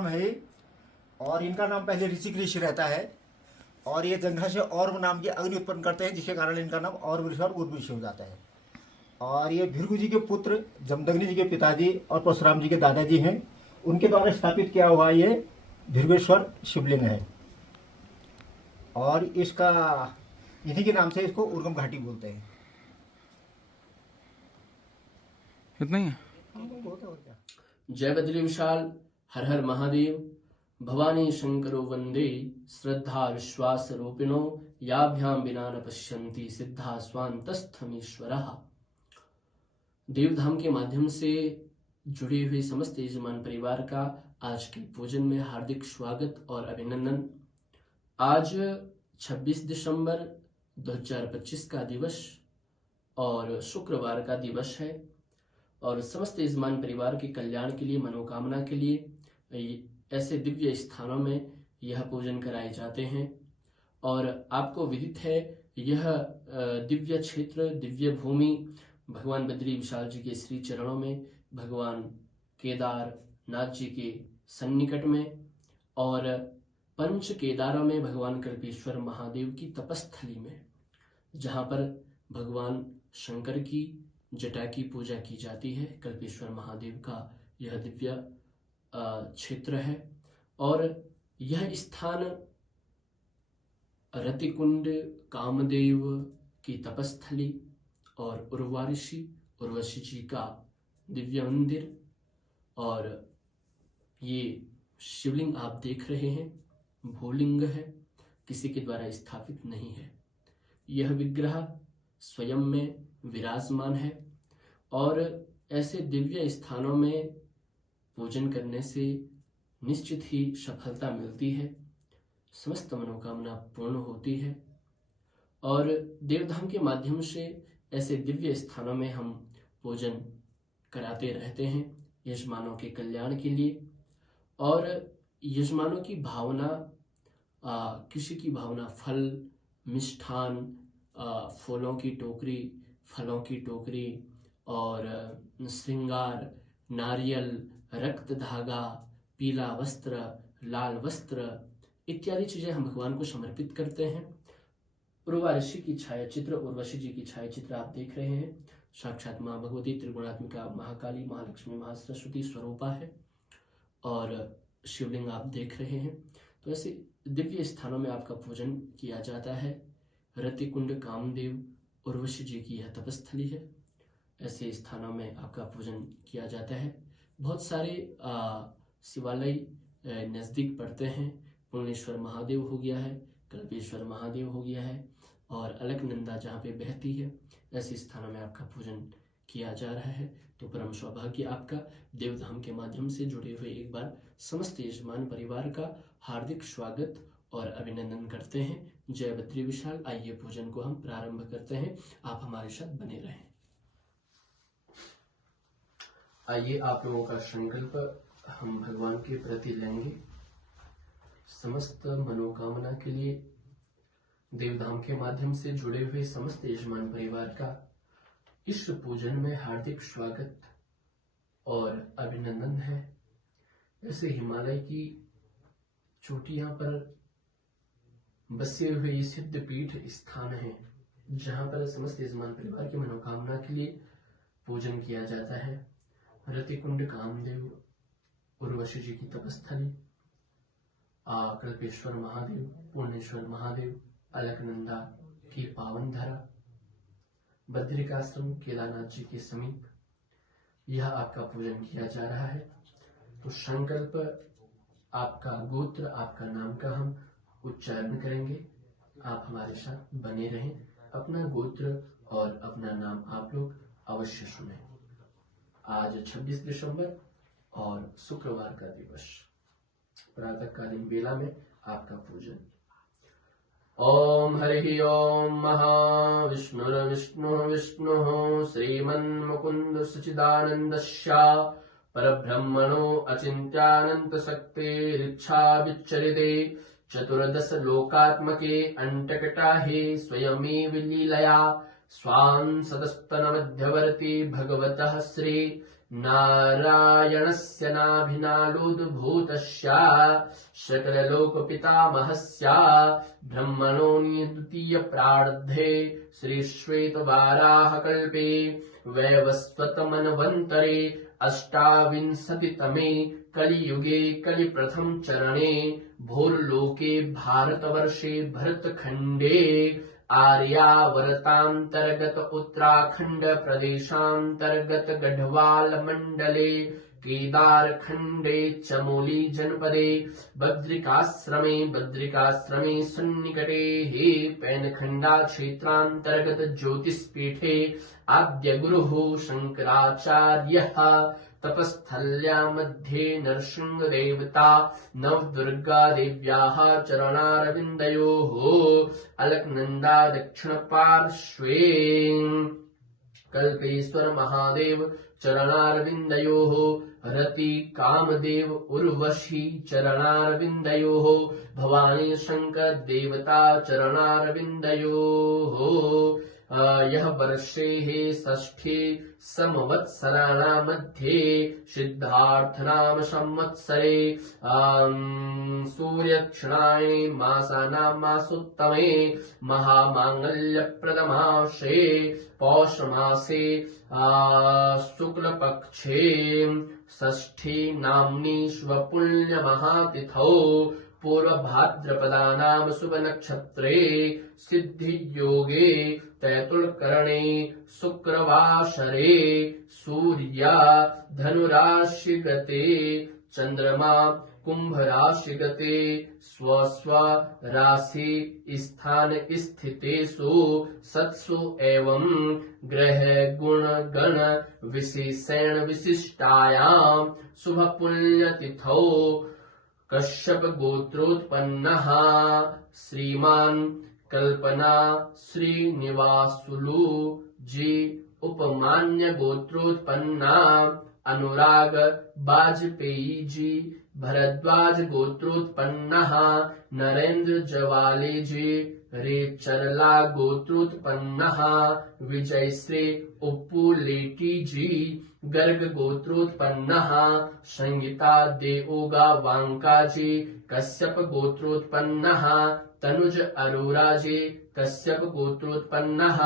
धर्म है ये। और इनका नाम पहले ऋषिकेश रहता है और ये जंघा से और नाम की अग्नि उत्पन्न करते हैं, जिसके कारण इनका नाम और उर्वशी हो जाता है। और ये भृगु जी के पुत्र जमदग्नि जी के पिताजी और परशुराम जी के दादाजी हैं, उनके द्वारा स्थापित किया हुआ ये भृगेश्वर शिवलिंग है। और इसका इन्हीं के नाम से इसको उर्गम घाटी बोलते हैं। इतना ही है। बहुत है और क्या। जय बद्री विशाल, हर हर महादेव। भवानी शंकरो वंदे श्रद्धा विश्वास रूपिणो याभ्याम बिना न पश्यन्ति सिद्धा स्वांतस्थमीश्वरः। देवधाम के माध्यम से जुड़े हुए समस्त यजमान परिवार का आज के पूजन में हार्दिक स्वागत और अभिनंदन। आज 26 दिसंबर 2025 का दिवस और शुक्रवार का दिवस है और समस्त यजमान परिवार के कल्याण के लिए, मनोकामना के लिए ऐसे दिव्य स्थानों में यह पूजन कराए जाते हैं। और आपको विदित है यह दिव्य क्षेत्र, दिव्य भूमि भगवान बद्री विशाल जी के श्री चरणों में, भगवान केदारनाथ जी के सन्निकट में और पंच केदारों में भगवान कल्पेश्वर महादेव की तपस्थली में, जहाँ पर भगवान शंकर की जटा की पूजा की जाती है। कल्पेश्वर महादेव का यह दिव्य क्षेत्र है और यह स्थान रतिकुंड कामदेव की तपस्थली और उर्वशी जी का दिव्य मंदिर और ये शिवलिंग आप देख रहे हैं भूलिंग है, किसी के द्वारा स्थापित नहीं है। यह विग्रह स्वयं में विराजमान है और ऐसे दिव्य स्थानों में पूजन करने से निश्चित ही सफलता मिलती है, समस्त मनोकामना पूर्ण होती है। और देवधाम के माध्यम से ऐसे दिव्य स्थानों में हम पूजन कराते रहते हैं यजमानों के कल्याण के लिए। और यजमानों की भावना, किसी की भावना फल, मिष्ठान, फूलों की टोकरी, फलों की टोकरी और श्रृंगार, नारियल, रक्त धागा, पीला वस्त्र, लाल वस्त्र इत्यादि चीजें हम भगवान को समर्पित करते हैं। उर्वशी की छायाचित्र, उर्वशी जी की छायाचित्र आप देख रहे हैं। साक्षात माँ भगवती त्रिगुणात्मिका महाकाली, महालक्ष्मी, महासरस्वती स्वरूपा है और शिवलिंग आप देख रहे हैं। तो ऐसे दिव्य स्थानों में आपका पूजन किया जाता है। रतिकुंड कामदेव उर्वशी जी की यह तपस्थली है। ऐसे स्थानों में आपका पूजन किया जाता है। बहुत सारे शिवालय नज़दीक पड़ते हैं। पूर्णेश्वर महादेव हो गया है, कल्पेश्वर महादेव हो गया है और अलकनंदा जहाँ पे बहती है, ऐसे स्थानों में आपका पूजन किया जा रहा है। तो परम सौभाग्य आपका। देवधाम के माध्यम से जुड़े हुए एक बार समस्त यजमान परिवार का हार्दिक स्वागत और अभिनंदन करते हैं। जय बद्री विशाल। आइए पूजन को हम प्रारंभ करते हैं, आप हमारे साथ बने रहें। आइए आप लोगों का संकल्प हम भगवान के प्रति लेंगे। समस्त मनोकामना के लिए देवधाम के माध्यम से जुड़े हुए समस्त यजमान परिवार का इस पूजन में हार्दिक स्वागत और अभिनंदन है। ऐसे हिमालय की चोटियां पर बसे हुए सिद्ध पीठ स्थान है, जहां पर समस्त यजमान परिवार की मनोकामना के लिए पूजन किया जाता है। रतिकुंड कामदेव उर्वशी जी की तपस्थली, कल्पेश्वर महादेव, पूर्णेश्वर महादेव, अलकनंदा की पावन धरा, बद्रिकाश्रम केदारनाथ जी के समीप यह आपका पूजन किया जा रहा है। तो संकल्प आपका गोत्र, आपका नाम का हम उच्चारण करेंगे। आप हमारे साथ बने रहें। अपना गोत्र और अपना नाम आप लोग अवश्य सुने। आज 26 दिसंबर और शुक्रवार का दिवस, प्रातःकालीन बेला में आपका पूजन। ओम हरि ओम महाविष्णुर्विष्णु विष्णु श्रीमन्मुकुंद सच्चिदानंदस्य परब्रह्मणो अचिंत्यानंत शक्तिरिच्छा विच्चरिते चतुर्दश लोकात्मके अंटकटाहे स्वयमेव लीलया स्वां सदस्तन मध्यवर्ती भगवतः श्री नारायणस्य नाभिनालोद्भूतस्य सकललोकपितामहस्य ब्रह्मणो द्वितीयप्रारब्धे श्रीश्वेतवाराहकल्पे वैवस्वतमन्वन्तरे अष्टाविंशतितमे कलियुगे कलिप्रथम चरणे भूर्लोके भारतवर्षे भरतखण्डे आर्यावर्तान्तर्गत उत्तराखण्ड प्रदेशान्तर्गत गढ़वाल मण्डले केदारखण्डे चमोली जनपदे बद्रिकाश्रमे सन्निकटे पैनखण्डा क्षेत्रान्तर्गत ज्योतिष्पीठे आद्य गुरुः शङ्कराचार्यः तपस्थल्या मध्ये नरसिंहदेवता नवदुर्गा देव्याः चरणारविन्दयोः अलकनन्दा दक्षिणपार्श्वे कल्पेश्वर महादेव चरणारविन्दयोः रति कामदेव उर्वशी चरणारविन्दयोः भवानी शंकर देवता चरणारविन्दयोः यह वर्षे षष्ठे समवत्सराणां मध्ये सिद्धार्थनाम संवत्सरे सूर्यक्षणायणे मासानां मासोत्तमे महामांगल्यप्रदमासे पौषमासे शुक्लपक्षे षष्ठी नाम्नि स्वपुण्यमहातिथौ पूर्वभाद्रपदानां शुभनक्षत्रे सिद्धियोगे तैतुलकरणे शुक्रवासरे सूर्य धनुराशिगते चंद्रमा कुंभ राशिगते स्वस्व राशि स्थान स्थितेषु सत्सु एवं ग्रह गुण गण विशेषेण विशिष्टायां शुभ पुण्यतिथौ कश्यप गोत्रोत्पन्नः श्रीमान् कल्पना श्रीनिवासुलु जी उपमान्य गोत्रोत्पन्ना अनुराग वाजपेयी जी भरद्वाज गोत्रोत्पन्नः नरेंद्र जवाले जी रेचरला गोत्रोत्पन्नः विजयश्री उप्पुलेटी जी गर्ग गोत्रोत्पन्नः संगीता देओगा वांका जी कश्यप गोत्रोत्पन्नः तनुज अरोरा जी कश्यप गोत्रोत्पन्नः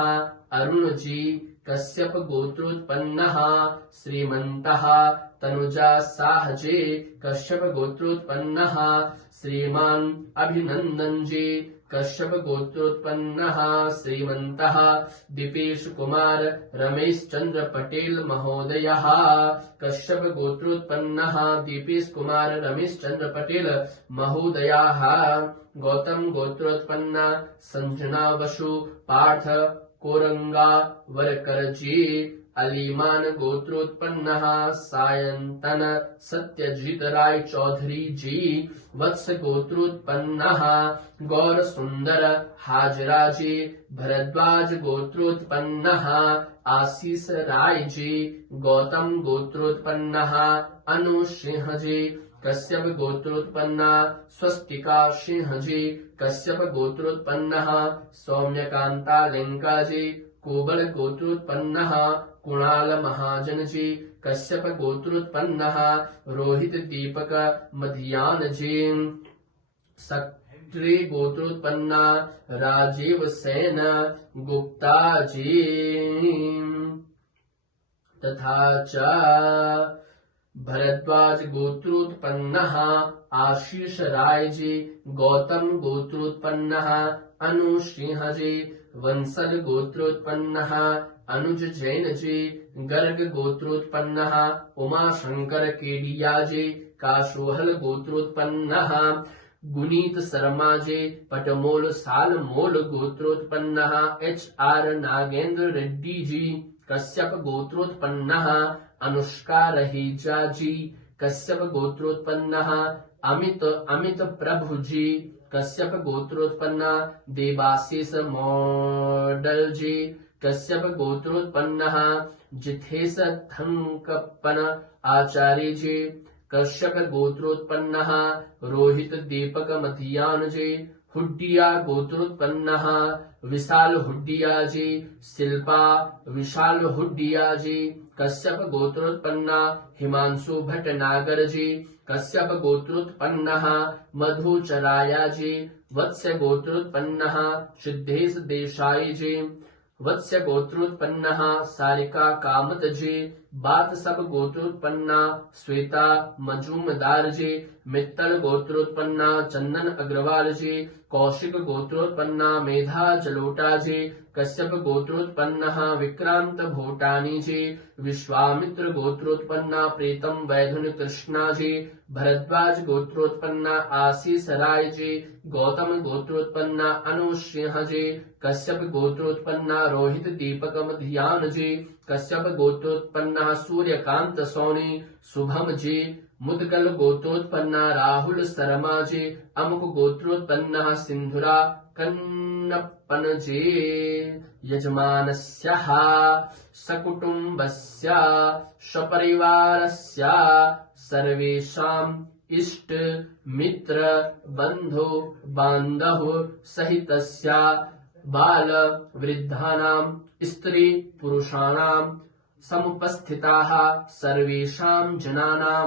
अरुण जी कश्यप गोत्रोत्पन्नः श्रीमन्तः तनुजा साह जी कश्यप गोत्रोत्पन्नः श्रीमान् अभिनंदन जी कश्यप गोत्रोत्पन्नः श्रीमन्तः दीपेश कुमार रमेश चंद्र पटेल महोदयः कश्यप गोत्रोत्पन्नः दीपेश कुमार रमेश चंद्र पटेल महोदयाः गौतम गोत्रोत्पन्ना संजना बसु पार्थ कोरंगा वरकर जी अलीमान गोत्रोत्पन्नः सायंतन सत्यजीत राय चौधरी जी वत्स गोत्रोत्पन्नः गौर सुंदर हाजरा जी भरद्वाज गोत्रोत्पन्नः आशीष राय जी गौतम गोत्रोत्पन्नः अनु सिंह जी कश्यप गोत्रोत्पन्ना स्वस्तिका सिंह जी कश्यप गोत्रोत्पन्नः सौम्यकांता लेंका जी कोबल गोत्रोत्पन्नः कुणाल महाजन जी कश्यप गोत्रोत्पन्नः रोहित दीपक मधियान जी सक्री गोत्रोत्पन्ना राजीव सेन गुप्ता जी तथा च भरद्वाज गोत्रोत्पन्नः आशीष राय जी गौतम गोत्रोत्पन्नः अनु सिंह जी वंसल गोत्रोत्पन्नः अनुज जैन जी गर्ग गोत्रोत्पन्नः उमा शंकर केडिया जी काशोहल गोत्रोत्पन्नः गुनीत शर्मा जी पटमोल सालमोल गोत्रोत्पन्नः HR नागेंद्र रेड्डी जी कश्यप गोत्रोत्पन्नः अनुष्का रहेजा जी कश्यप गोत्रोत्पन्नः अमित प्रभु जी कश्यप गोत्रोत्पन्ना देवाशीष मॉडल जी कश्यप गोत्रोत्पन्नः जिथेश थंकप्पन आचार्य जी कश्यप गोत्रोत्पन्नः रोहित दीपक मथियान जी हुड्डिया गोत्रोत्पन्नः विशाल हुड्डिया जी शिल्पा विशाल हुड्डिया जी कश्यप गोत्रोत्पन्ना हिमांशु भट्ट नागर जी। कश्यप गोत्रोत्पन्नः मधुचराया जी। वत्स्य गोत्रोत्पन्नः सिद्धेश देसाई जी। वत्स्य गोत्रोत्पन्नः सारिका कामत जी। बातसब गोत्रोत्पन्ना श्वेता मजूमदार जी। मित्तल गोत्रोत्पन्ना चंदन अग्रवाल जी। कौशिक गोत्रोत्पन्ना मेधा जलोटा जी। कश्यप गोत्रोत्पन्नः विक्रांत भोटानी जी। विश्वामित्र गोत्रोत्पन्ना प्रीतम वैधुन कृष्णा जी। भरद्वाज गोत्रोत्पन्ना आशीष राय जी। गौतम गोत्रोत्पन्ना अनु सिंह जी। कश्यप गोत्रोत्पन्ना रोहित दीपक मध्यान जी। कश्यप गोत्रोत्पन्ना सूर्यकांत सोनी शुभम जी। मुदगल गोत्रोत्पन्ना राहुल शर्मा जी। अमुक गोत्रोत्पन्ना सिंधुरा कन्नप्पन जी। यजमानस्यः सकुटुम्बस्य सपरिवारस्य सर्वेषाम् इष्ट मित्र बंधु बान्धव सहितस्य बाल वृद्धानां स्त्री पुरुषाणां समुपस्थिताः सर्वेषां जनानां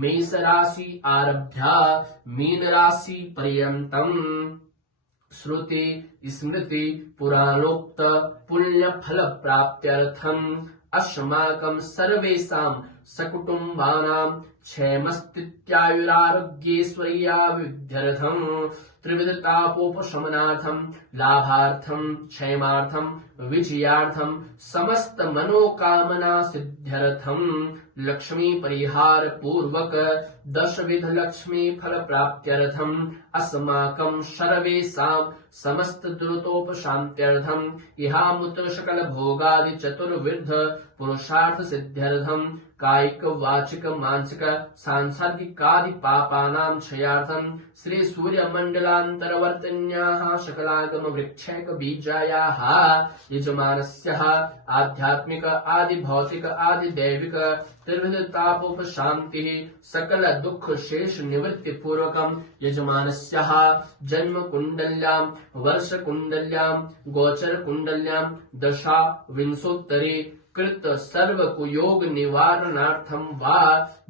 मेष राशि आरभ्य मीन राशि पर्यन्तम् श्रुति स्मृति पुराणोक्त पुण्य फल प्राप्त्यर्थम् अस्माकं सर्वेषां सकुटुम्बानां क्षेमस्थित्यायुरारोग्यैश्वर्याभिवृद्ध्यर्थम् त्रिविधतापोपशमनार्थं लाभार्थं क्षेमार्थं विजयार्थं समस्त मनोकामना सिद्ध्यर्थं लक्ष्मी परिहार पूर्वक 10 विध लक्ष्मी फल प्राप्त्यर्थं अस्माकं सर्वेषां समस्त दुरितोपशान्त्यर्थं इहामुत सकल भोगादि चतुर्विध पुरुषार्थ सिद्ध्यर्थं कायिक वाचिक मानसिक सांसर्गिकादि पापानां क्षयार्थं श्री सूर्य मंडलांतरवर्तिन्याः सकलागम वृक्षैक बीजायाः यजमानस्यः आध्यात्मिक आदि भौतिक आदि दैविक त्रिविध तापोपशान्तिः सकल दुख शेष निवृत्ति पूर्वकं यजमानस्यः जन्म कुंडल्यां वर्ष कुंडल्यां गोचर कुंडल्यां दशा विंशोत्तरी कृत सर्व कुयोग निवारणार्थं वा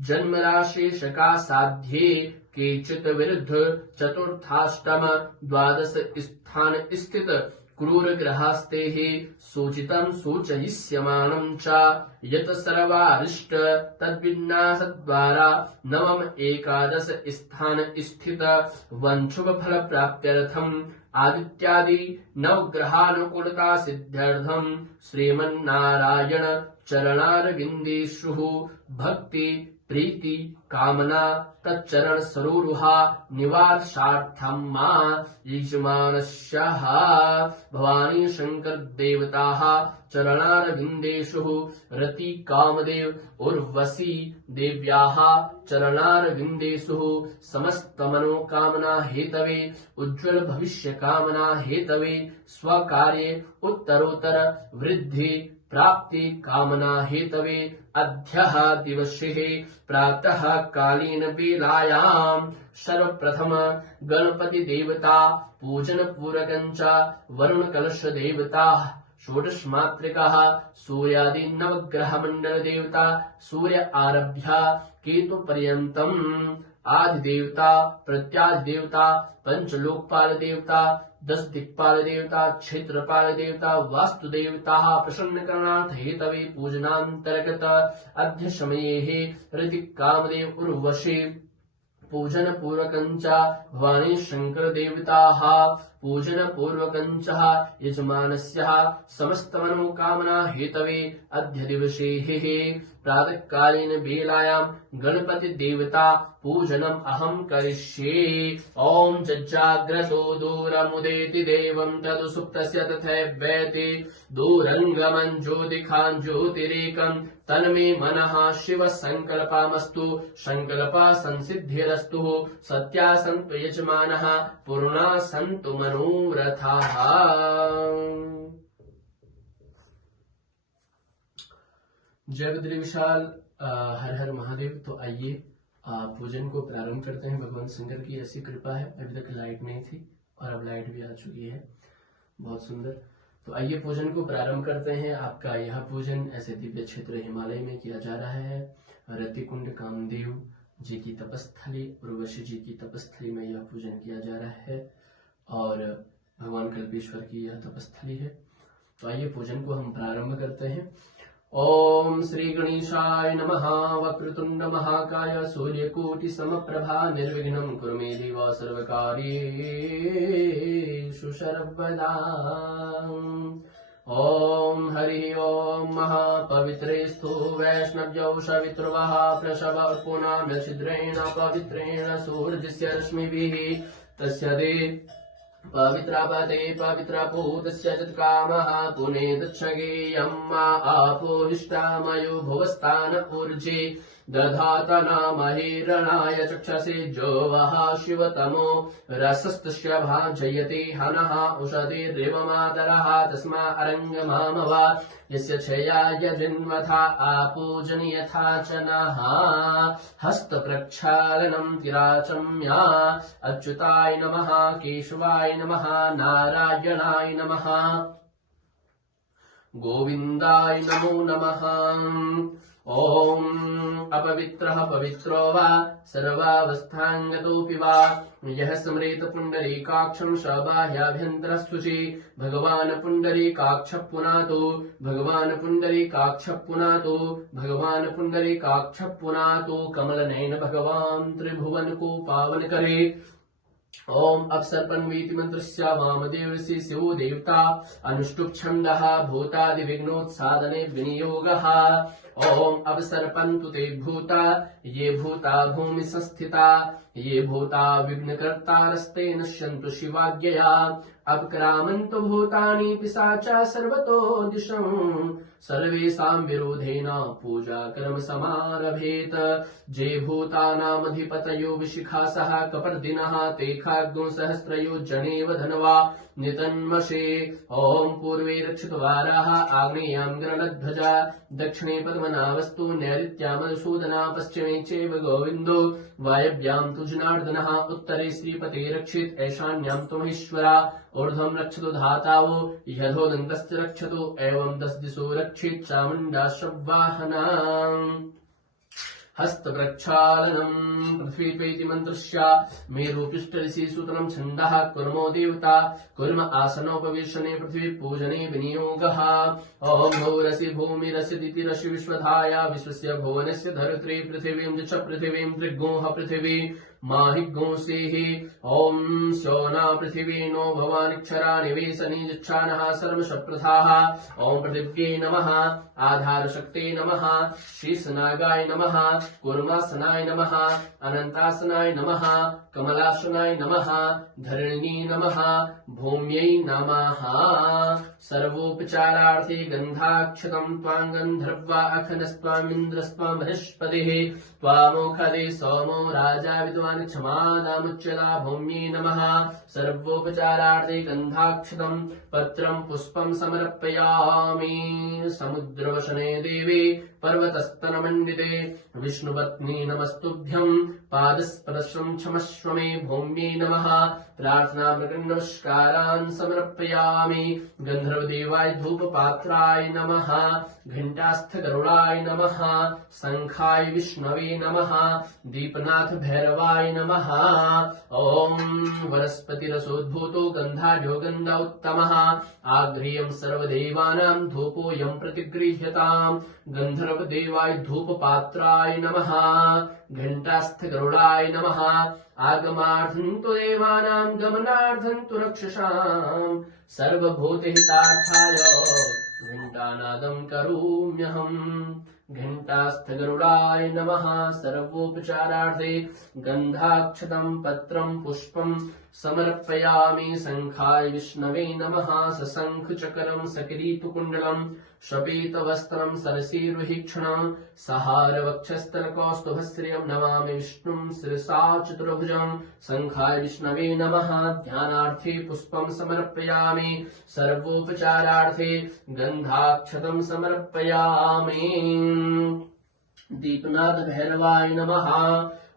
जन्म राशि शका साध्ये केचित विरुद्ध चतुर्थाष्टम द्वादश स्थान स्थित क्रूर ग्रहास्तेः सूचितं सूचयिष्यमाणं च यत सर्वारिष्ट तद्विन्यासद्वारा नवम एकादश स्थान स्थित वंशुभ फल प्राप्त्यर्थं आदित्यादि नवग्रहानुकूलता सिद्ध्यर्थं श्रीमन्नारायण चरणारविन्देषु भक्ति प्रीति कामना तच्चरण सरोरुहा निवासार्थं मा यजमानस्यः भवानी शंकर देवताः चरणारविन्देषु रति कामदेव उर्वशी देव्याः चरणारविन्देषु समस्त मनोकामना हेतवे उज्ज्वल भविष्य कामना हेतवे स्वकार्ये उत्तरोत्तर वृद्धि प्राप्ति कामना हेतवे अद्यः दिवसे प्रातः कालीन वेलायां सर्वप्रथम गणपति देवता पूजन पूर्वकं च वरुण कलश देवता षोडश मात्रिकाः सूर्यादि नवग्रह मंडल देवता सूर्य आरभ्य केतु पर्यन्तम् आदि देवता प्रत्यादि देवता पंचलोकपाल देवता 10 दिक्पाल देवता क्षेत्रपाल देवता वास्तु देवता प्रसन्न करणार्थ हेतवे पूजनांतर्गत अद्य समये ऋतिक कामदेव उर्वशी पूजन पूर्वकं च भवानी शंकर देवताः पूजन पूर्वकं च यजमानस्यः समस्त मनोकामना हेतवे अद्य दिवसे प्रातःकालीन वेलायां गणपति देवता पूजनम् अहं करिष्ये। ओम जज्जाग्रतो दूरमुदेति देवं तदु सुप्तस्य तथैवेति दूरंगमं ज्योतिखां ज्योतिरेकं तन्मे मनः शिव संकल्पमस्तु संकल्पा संसिद्धिरस्तु सत्या सन्तु यजमानः पूर्णा सन्तु मनोरथाः। जय बद्री विशाल हर हर महादेव। तो आइए पूजन को प्रारंभ करते हैं। भगवान शंकर की ऐसी कृपा है, अभी तक लाइट नहीं थी और अब लाइट भी आ चुकी है, बहुत सुंदर। तो आइए पूजन को प्रारंभ करते हैं। आपका यह पूजन ऐसे दिव्य क्षेत्र हिमालय में किया जा रहा है। रतिकुंड कामदेव जी की तपस्थली, उर्वशी जी की तपस्थली में यह पूजन किया जा रहा है और भगवान कल्पेश्वर की यह तपस्थली है। तो आइए पूजन को हम प्रारंभ करते हैं। ओम श्री गणेशाय नमः। वक्रतुंड महाकाय सूर्यकोटि समप्रभा निर्विघ्नं कुरु मे देव सर्वकार्येषु सर्वदा। ओम हरि ओम महापवित्रेस्तु वैष्णव्यौ सवितृवः प्रसव पुनाम्य छिद्रेण पवित्रेण सूर्यस्य रश्मिभिः तस्य दे पवित्रापते पवित्रपूतस्य चित्कामः पुनेदच्छगेयम् आपोहिष्टामयो भुवस्तान ऊर्जे दधातना रणाय चक्षसे जो वः शिवतमो रसस्तस्य भाजयते हनः उषतिरिव मातरः तस्मा अरङ्गमामव यस्य क्षयाय जिन्वथा आपूजन यथा च नः हस्तप्रक्षालनं तिराचम्या अच्युताय नमः केशवाय नमः नारायणाय नमः गोविन्दाय नमो नमः। ओम अपवित्रः पवित्रो वा सर्वावस्थांगतोऽपि वा यः स्मरेत पुण्डरीकाक्षं शबाह्याभ्यन्तरः शुचि भगवान् पुण्डरीकाक्षः पुनातो भगवान् पुण्डरीकाक्षः पुनातो भगवान् पुण्डरीकाक्षः पुनातो कमलनयन भगवान् त्रिभुवनको पावन करे। ओम अपसर्पन्वीति मंत्रस्य वामदेवस्य शिवो देवता अनुष्टुप् छन्दः भूतादि विघ्नोत्सादने विनियोगः। ओम अपसर्पन्तु ते भूता ये भूता भूमि संस्थिता ये भूता विघ्नकर्तारस्ते नश्यन्तु शिवाज्ञया। अपक्रामन्तु भूतानि पिशाचा सर्वतो दिशं सर्वेषां विरोधेन पूजा कर्म समारभेत। जे भूतानामधिपतयो विशिखासः कपर्दिनः ते खाग्गो सहस्रयो जनेव धनवा नितन्मषे। ओम पूर्वे रक्षितवाराः आग्नेयां गरुडध्वजा दक्षिणे पद्मनाभस्तु नैऋत्यां मधुसूदना पश्चिमे चैव गोविन्दो वायव्यां तु जनार्दनः उत्तरे श्रीपते रक्षित ईशान्यां तु महेश्वरा ऊर्ध्वं रक्षतु धातावो यथोदन्तश्च रक्षतु एवं 10 दिशो रक्षित चामुण्डा शब्वाहना। हस्तप्रक्षालनम् पृथ्वीपेति मन्त्रस्य मेरुपृष्ठऋषि सूत्रं छन्दः कुर्मो देवता कुर्म आसनोपवेशने पृथ्वी पूजने विनियोगः। ओम भौरसि भूमिरसिदिति रसि विश्वधाया विश्वस्य भुवनस्य धरित्री पृथिवीं च पृथिवीं त्रिगोह पृथिवी माहिगोंसेः। ओम शोना पृथिवी नो भवानिक्षरा निवेशनी जिच्छानः सर्वशप्रथाः। ओम पृथिव्यै नमः आधारशक्ते नमः शीर्षनागाय नमः कूर्मासनाय नमः अनन्तासनाय नमः कमलासनाय नमः धरण्यै नमः भूम्यै नमः। सर्वोपचारार्थे गन्धाक्षतं त्वां गन्धर्वा अखनस्त्वामिन्द्रस्त्वां बृहस्पतिः त्वामोखदे सोमो राजा विद्वान् क्षमादामुच्चला भूम्यै नमः। सर्वोपचारार्थे गन्धाक्षतं पत्रं पुष्पं समर्पयामि। समुद्रवशने देवी पर्वतस्तनमण्डिते विष्णुपत्नी नमस्तुभ्यं पादस्पर्शं क्षमस्व मे भूम्यै नमः। प्रार्थना प्रकटनमस्कारान् समर्पयामि। गन्धर्वदेवाय धूपपात्राय नमः घण्टास्थगरुडाय नमः शंखाय विष्णवे नमः दीपनाथ भैरवाय नमः। ओम वनस्पतिरसोद्भूतो गन्धाढ्यो गन्ध उत्तमः आग्रेयं सर्वदेवानां धूपोऽयं प्रतिगृह्यताम्। गन्धर्वदेवाय धूपपात्राय नमः घण्टास्थगरुडाय नमः आगमार्थं तु देवानां गमनार्थं तु रक्षसाम् सर्वभूतहितार्थाय घण्टानादं करोम्यहम्। घण्टास्थगरुडाय नमः। सर्वोपचारार्थे गन्धाक्षतं पत्रं पुष्पं समर्पयामि। शंखाय विष्णवे नमः सशंखचक्रं सकिरीटकुण्डलं श्वेतवस्त्रं सरसीरुहीक्षणं सहारवक्षस्थलकौस्तुभश्रियं नमामि विष्णुं शिरसा चतुर्भुजं। शंखाय विष्णवे नमः। ध्यानार्थे पुष्पं समर्पयामि। सर्वोपचारार्थे गन्धाक्षतं समर्पयामि। दीपनाथ भैरवाय नमः।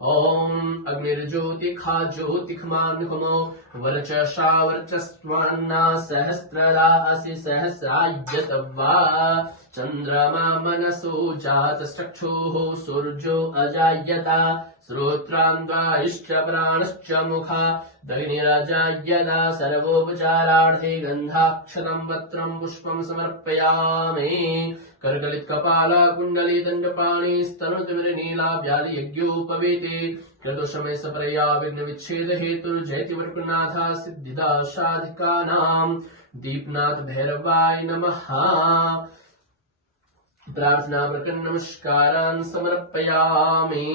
ॐ अग्निर्ज्योतिखा ज्योतिखमानुपमो वर्चसा वर्चस्वान्ना सहस्रदा असि सहस्रायतवा चन्द्रमा मनसो जातश्चक्षुः सूर्यो अजायता श्रोत्रान्द्वाश्च प्राणश्च मुखा दग्निरजायता सर्वोपचारार्थे गन्धाक्षतं पत्रं पुष्पं समर्पयामि कर्कलितकपाला कुण्डली दण्डपाणि स्तनुतिमिरनीलाभ्यादि यज्ञोपवीते क्रतुशमय सप्रया विघ्नविच्छेद हेतुर्जयति वरकुनाथा सिद्धिदा साधिकानां दीपनाथ भैरवाय नमः। प्रार्थना प्रकरण नमस्कारान् समर्पयामि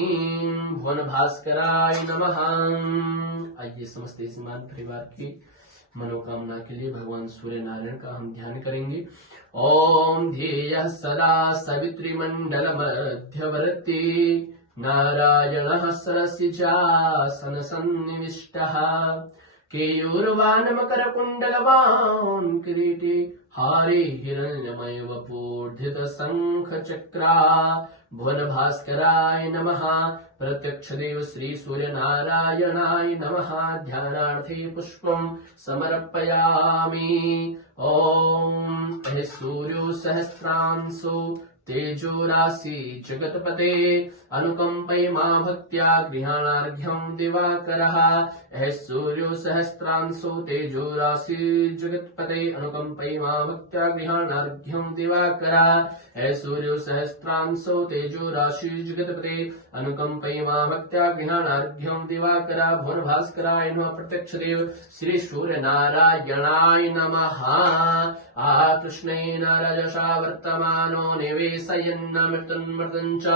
भुवन भास्कराय नमः। आइए समस्त समान परिवार की मनोकामना के लिए भगवान सूर्य नारायण का हम ध्यान करेंगे। ओम ध्येयः सदा सवितृमण्डल मध्यवर्ती नारायणः सरसिजासन सन्निविष्टः केयूरवानमकरकुण्डलवान् किरीटे हारे हिरण्यमय वपूर्धित शंख चक्रा भुवन भास्कराय नमः। प्रत्यक्ष देव श्री सूर्य नारायणाय नमः। ध्यानार्थे पुष्पं समर्पयामि। ओम सूर्यो सहस्रांशो तेजो राशि जगतपते अनुकंपय मा भक्त्या गृहाणार्घ्यं दिवाकरः। सूर्यो सहस्रांशो तेजो राशि जगतपते अनुकंपय मा भक्त्या गृहाणार्घ्यं दिवाकरः। सूर्यो सहस्रांशो तेजो राशि जगतपते अनुकंपय मा भक्त्या गृहाणार्घ्यं दिवाकरः। भुवन भास्कराय नमः। प्रत्यक्ष देव श्री सूर्य नारायणाय नमः। आकृष्णेन रजसा वर्तमानो निवेशयन्न मृत्युन्मृतं च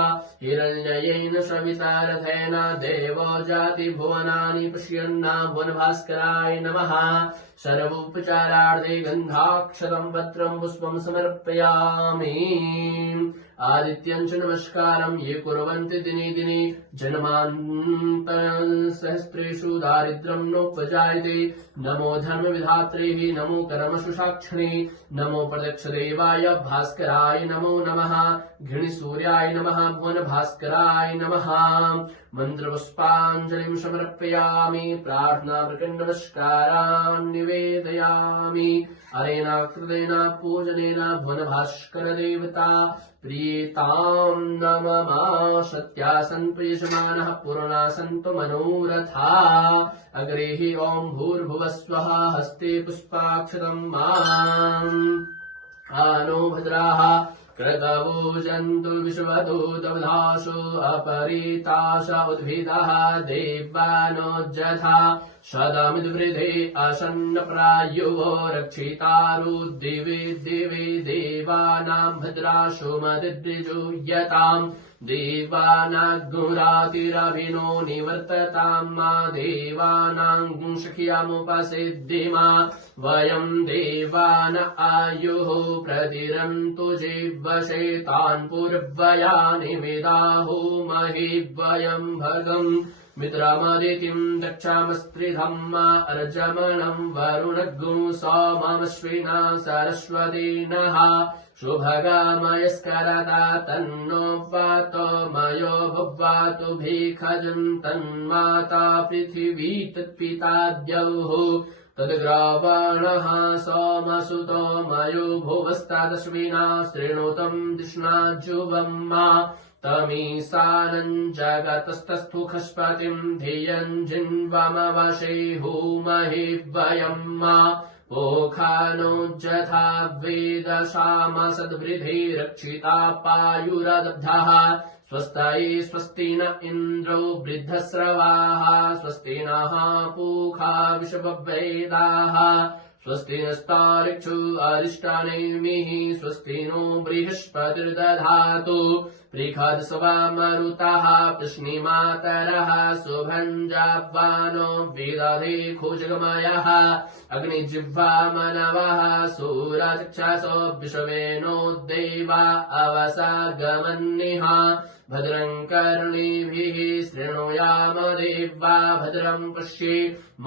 हिरण्ययेन सविता रथेन देवो जाति भुवनानि पश्यन्ना भुवन भास्कराय नमः। सर्वोपचारार्थे गन्धाक्षतं पत्रं पुष्पं समर्पयामि। आदित्यं च नमस्कारं ये कुर्वन्ति दिने दिने जन्मान्तरसहस्रेषु दारिद्र्यं नोपजायते। नमो धर्मविधात्रे नमो कर्मसुसाक्षिणे नमो प्रत्यक्षदेवाय भास्कराय नमो नमः। घृणिसूर्याय नमः। भुवन भास्कराय नमः। मन्त्रपुष्पाञ्जलिं समर्पयामि। प्रार्थना प्रकण्डनमस्कारान् निवेदयामि। अरेना कृतेन पूजनेन भुवन भास्कर देवता प्रीतां नमः। सत्या सन्तु यजमानः पूर्णा सन्तु मनोरथा। अग्रे हि ॐ भूर्भुवस्वः हस्ते पुष्पाक्षतं माम् आनो भद्राः क्रतवो जन्तु विश्वदूतवधासो अपरीताश उद्भिदः देवानोज्जथा सदामिद्वृधे आसन्नप्रायो रक्षितारो दिवे दिवे देवानां भद्रासो मदिद्विजूयताम् देवानाग्निरातिरभिनो निवर्ततां मा देवानां सख्यामुपसिद्धिमा वयं देवान आयुः प्रतिरन्तु जीवशेतान् पूर्वयानि विदाहो महि वयं भगम् मित्रमदितिं दक्षामस्त्रिधम् अर्जमनं वरुणग्ं सोममश्विना सरस्वती नः शुभगामयस्करता तन्नो वातो मयो भुवातु भीखजं तन्माता पृथिवी तत्पिता द्यौः तद्ग्रावाणः सोमसुतो मयो भुवस्तादश्विना शृणुतं दिष्णाजुवम्मा तमीसानं जगतस्तस्थु खस्पतिं धियं जिन्वमवशे होमहि वयं मा पोखानोज्जथा वेदशामसद्वृद्धि रक्षिता पायुरदब्धः स्वस्ताये स्वस्ति न इन्द्रो वृद्धस्रवाः स्वस्ति नः पूखा विश्ववेदाः स्वस्ति नस्तारिक्षु अरिष्टानेमिः स्वस्ति नो बृहस्पतिर्दधातु पृखद्स्वामरुतः प्रश्निमातरः सुभञ्जावानो विदधे खुजगमयः अग्निजिह्वा मनवः सूरचक्षसो विश्वेनो देवा अवसागमन्निः भद्रं कर्णिभिः शृणुयाम देवा भद्रं पश्ये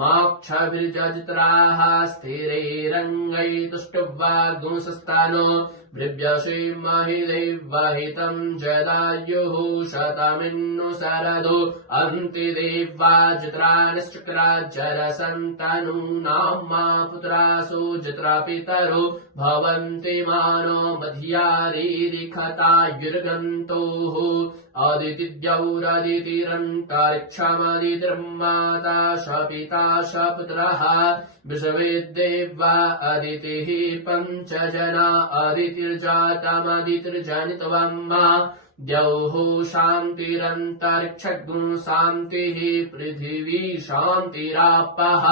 माक्षभिर्जत्राः स्थिरैरङ्गैः तुष्टुवा गुंसस्तानो भृभ्यसीमहि देवहितं जदायुः शतमिन्नु सरदो अन्ति देवा जित्रानिश्चक्रा जरसन्तनूनां मा पुत्रासु जित्रा पितरो भवन्ति मानो मध्यारीरिखतायुर्गन्तोः अदितिद्यौरदितिरन्तरिक्षमदितिर्माता शपिता शपुत्रः विश्वेद्देवा अदितिः पञ्चजना अदितिर्जातमदितिर्जनितवम्मा द्यौः शान्तिरन्तरिक्षगुं शान्तिः पृथिवी शान्तिरापः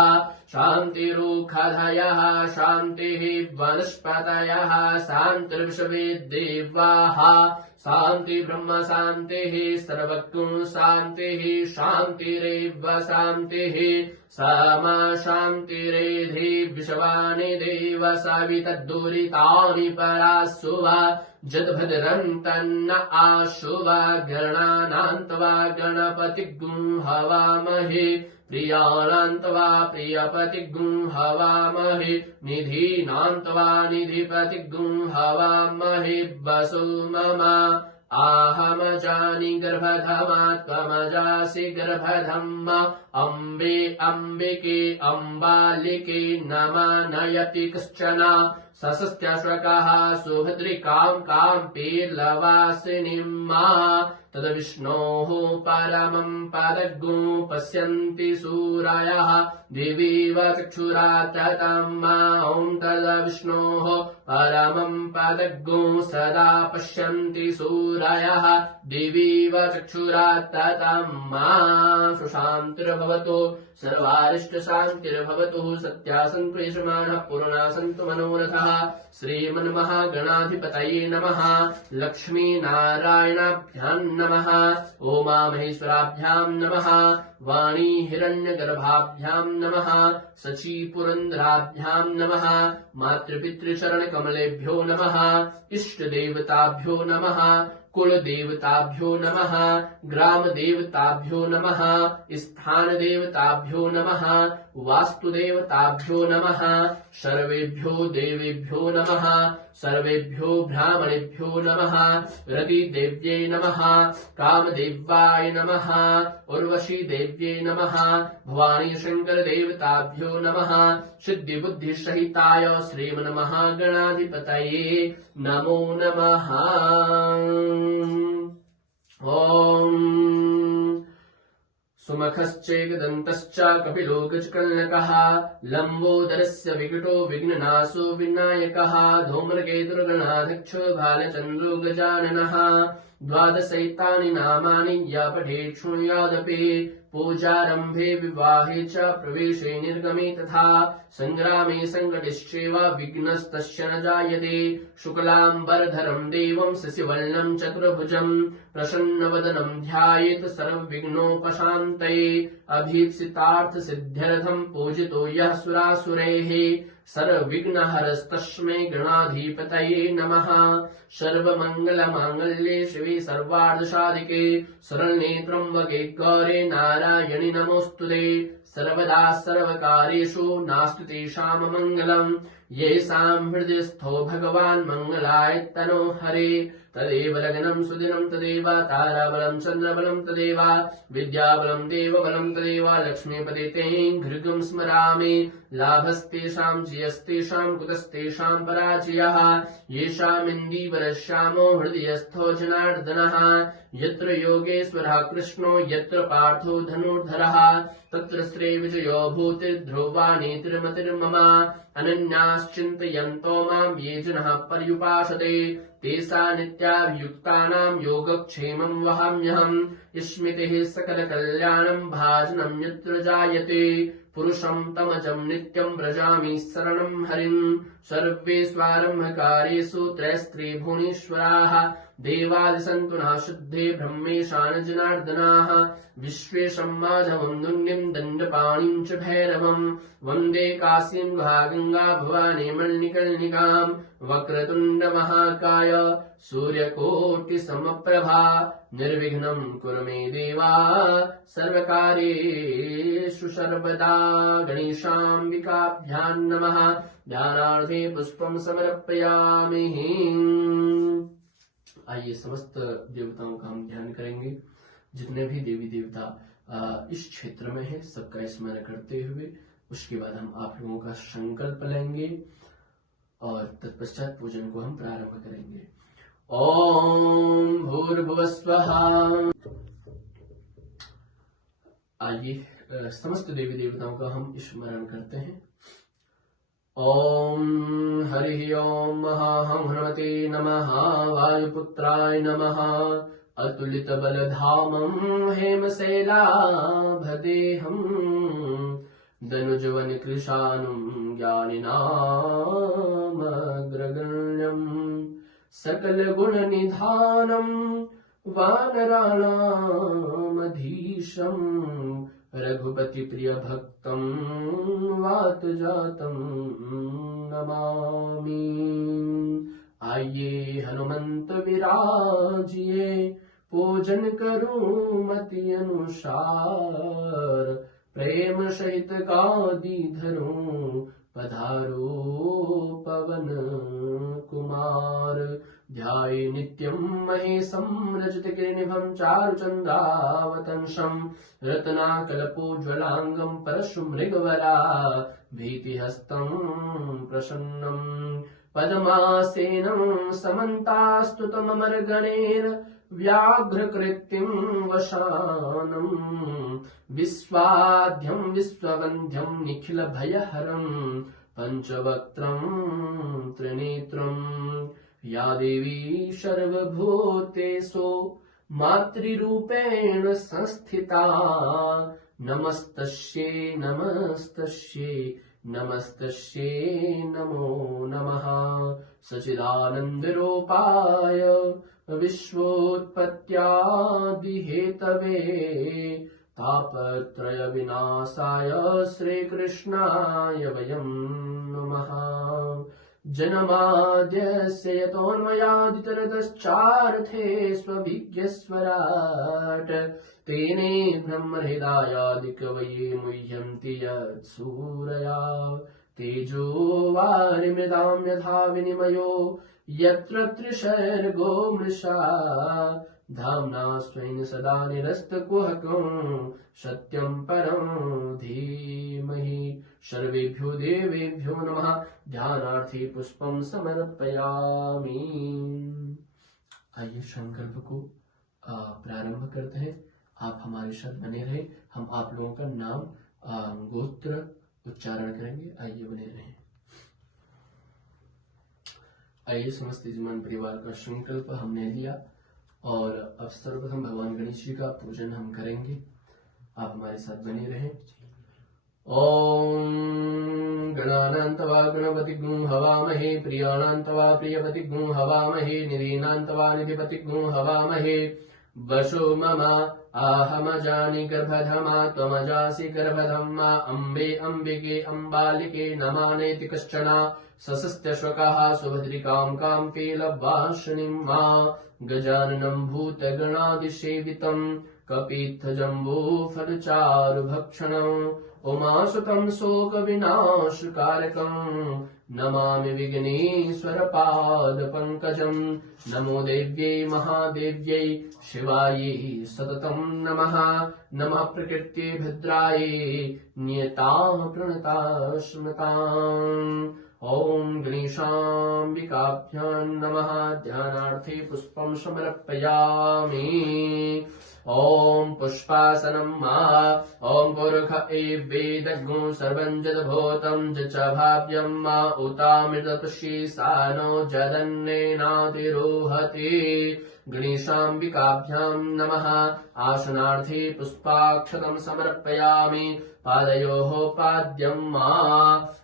शान्तिरुखधयः शान्तिः वनस्पतयः शान्तिर्विश्वेद्देवाः शान्ति ब्रह्म शान्तिः सर्वगुं शान्तिः शान्तिरेव शान्तिः समा शान्तिरेधि विश्वानि देव सवितद्दुरितानि परासुवा जद्भद्रन्तन्न आशुवा गणानान्त्वा गणपतिगुं हवामहे प्रियानान्त्वा प्रियपतिगुं हवामहे निधीनान्त्वा निधिपतिगुं हवामहे वसु मम आहमजानि गर्भधमात् त्वमजासि गर्भधम्म अम्बे अम्बिके अम्बालिके नमनयति कश्चन सशस्त्यश्वकः सुभद्रिकां काम्पेर्लवासिनीं मा तद्विष्णोः परमं पदगुं पश्यन्ति सूरयः दिवीव चक्षुराततं ॐ तद्विष्णोः परमं पदगुं सदा पश्यन्ति सूरयः दिवीव चक्षुराततं सुशान्तिर्भवतु सर्वारिष्टशान्तिर्भवतु सत्यासन् क्लेशमानः पूर्णा सन्तु मनोरथः श्रीमन्महागणाधिपतये नमः लक्ष्मीनारायणाभ्यां नमः उमामहेश्वराभ्यां नमः वाणी हिरण्यगर्भाभ्यां नमः शचीपुरन्दराभ्यां नमः मातृपितृचरणकमलेभ्यो नमः इष्टदेवताभ्यो नमः कुलदेवताभ्यो नमः ग्रामदेवताभ्यो नमः स्थानदेवताभ्यो नमः वास्तुदेवताभ्यो नमः सर्वेभ्यो देवेभ्यो नमः सर्वेभ्यो ब्राह्मणेभ्यो नमः रतिदेव्यै नमः कामदेवाय नमः उर्वशीदेव्यै नमः भवानी शङ्करदेवताभ्यो नमः सिद्धिबुद्धिसहिताय श्रीमन्महागणाधिपतये नमो नमः ॐ सुमुखश्चैकदन्तश्च कपिलो गजकर्णकः लम्बोदरस्य विकटो विघ्ननाशो विनायकः धूम्रकेतुर्गणाध्यक्षो भालचन्द्रो गजाननः द्वादशैतानि नामानि य पठेत् शृणुयादपि पूजारम्भे विवाहे च प्रवेशे निर्गमे तथा सङ्ग्रामे सङ्कटिश्चैव विघ्नस्तस्य न जायते शुक्लाम्बरधरं देवं शशिवर्णं चतुर्भुजं प्रसन्नवदनं ध्यायेत् सर्वविघ्नोपशान्तये अभीप्सितार्थसिद्ध्यर्थं पूजितो यः सुरासुरैः सर्वविघ्नहरस्तस्मै गणाधिपतये नमः सर्वमङ्गलमाङ्गल्ये शिवे सर्वार्थसाधिके शरण्ये त्र्यम्बके गौरे नारायणि नमोऽस्तुते सर्वदा सर्वकार्येषु नास्ति तेषां मङ्गलम् येषां हृदयस्थो भगवान् मङ्गलाय तनो हरे तदेव लग्नं सुदिनं तदेव ताराबलं चन्द्रबलं तदेव विद्याबलं देवबलं तदेव लक्ष्मीपते तें घृगं स्मरामि लाभस्तेषां जयस्तेषां कुतस्तेषां पराजयः येषामिन्दीवरश्यामो हृदयस्थो जनार्दनः यत्र योगेश्वरः कृष्णो यत्र पार्थो धनुर्धरः तत्र श्रीविजयो भूतिर्ध्रुवा नीतिर्मतिर्मम अनन्याश्चिन्तयन्तो मां ये जनः पर्युपासते तेषा नित्याभियुक्तानां योगक्षेमं वहाम्यहम् स्मृतिः सकलकल्याणं भाजनं यत्र जायते पुरुषं तमजं नित्यं व्रजामि शरणं हरिम् सर्वेष्वारम्भकार्येषु त्रयस्त्रिभुवनेश्वराः देवादिसन्तु शुद्धे ब्रह्मेशान जनार्दनाः विश्वेशं माधवं दुर्निं दण्ड चक्रपाणिं च भैरवं वन्दे काशीं गंगा भवानी मणिकर्णिकां वक्रतुण्डमहाकाय सूर्यकोटिसमप्रभा निर्विघ्नं कुरु मे देवा सर्वकार्येषु सर्वदा। गणेशाम्बिकाभ्यां नमः। ध्यानार्थे पुष्पं समर्पयामि। आइए समस्त देवताओं का हम ध्यान करेंगे। जितने भी देवी देवता इस क्षेत्र में है सबका स्मरण करते हुए उसके बाद हम आप लोगों का संकल्प लेंगे और तत्पश्चात पूजन को हम प्रारंभ करेंगे। ओम भूर्भुवस्वः। आइए समस्त देवी देवताओं का हम स्मरण करते हैं। ओम हरि ओम महाहं हनुमते नमः। वायुपुत्राय नमः। अतुलित बलधामं हेमशैलाभदेहं धनुजवन कृशानुं ज्ञानिनामग्रगण्यं सकल गुण निधानं वानराणामधीशं रघुपति प्रिय भक्तं वातजातं नमामि। आइए हनुमंत विराजिए पूजन करूं मति अनुसार प्रेम सहित गादी धरूं पधारो पवन कुमार। ध्याये नित्यं महेशं रजतकिरीटिनं चारुचन्द्रावतंसं रत्नाकल्पोज्ज्वलांगं परशुमृगवरा भीतिहस्तं प्रसन्नं पद्मासेनं समन्तास्तुतममरगणेन व्याघ्रकृत्यं वशानं विश्वाद्यं विश्ववन्ध्यं निखिलभयहरं पंचवक्त्रं त्रिनेत्रं। या देवी सर्वभूतेषु मातृरूपेण संस्थिता नमस्तस्यै नमस्तस्यै नमस्तस्यै नमो नमः। सच्चिदानन्दरूपाय विश्वोत्पत्त्यादिहेतवे तापत्रय विनाशाय श्रीकृष्णाय वयं नमः। जन्माद्यस्य यतोऽन्वयादितरतश्चार्थेष्वभिज्ञस्वराट् तेने ब्रह्महृदायादिकवये मुह्यन्ति यत्सूरया तेजो वारिमृदां यथा विनिमयो यत्र त्रिसर्गो मृषा धाम्ना स्वेन सदा निरस्तकुहकं सत्यं परं धीमहि। सर्वेभ्यो देवेभ्यो नमः। ध्यानार्थे पुष्पं समर्पयामि। आइए संकल्प को प्रारंभ करते हैं। आप हमारे साथ बने रहे। हम आप लोगों का नाम गोत्र उच्चारण करेंगे। आइए बने रहें। आइए समस्त यजमान परिवार का संकल्प हमने लिया और अब सर्वप्रथम भगवान गणेश जी का पूजन हम करेंगे। आप हमारे साथ बने रहें। ओम गणानां तवा गणपतिगुं हवामहे प्रियाणां तवा प्रियपतिगुं हवामहे निधीनां तवा निधिपतिगुं हवामहे। वशो मम आहमजानि गर्भधमा त्वमजासि गर्भधम्मा अम्बे अम्बिके अम्बालिके नमानेति कश्चन सशस्त्यश्वकः सुभद्रिकां कां पीलवासिनीं मा गजाननं भूतगणादिसेवितं कपित्थजम्बूफलचारुभक्षणम् उमासुतं शोकविनाशकारकं नमामि विघ्नेश्वरपादपङ्कजं। नमो देव्यै महादेव्यै शिवायै सततं नमः। नमः प्रकृत्यै भद्रायै नियतां प्रणता स्मृताम्। ओम गणेशाम्बिकाभ्यां नमः। ध्यानार्थे पुष्पं समर्पयामि। ओम पुष्पासनं मा ओम पुरुष एवेदग्गुं सर्वं जदभूतं च भाव्यं मा उतामृतशीसानो जदन्नेनातिरोहति गणेशाम्बिकाभ्यां नमः। आसनार्थे पुष्पाक्षतं समर्पयामि। पादयोः पाद्यं मा।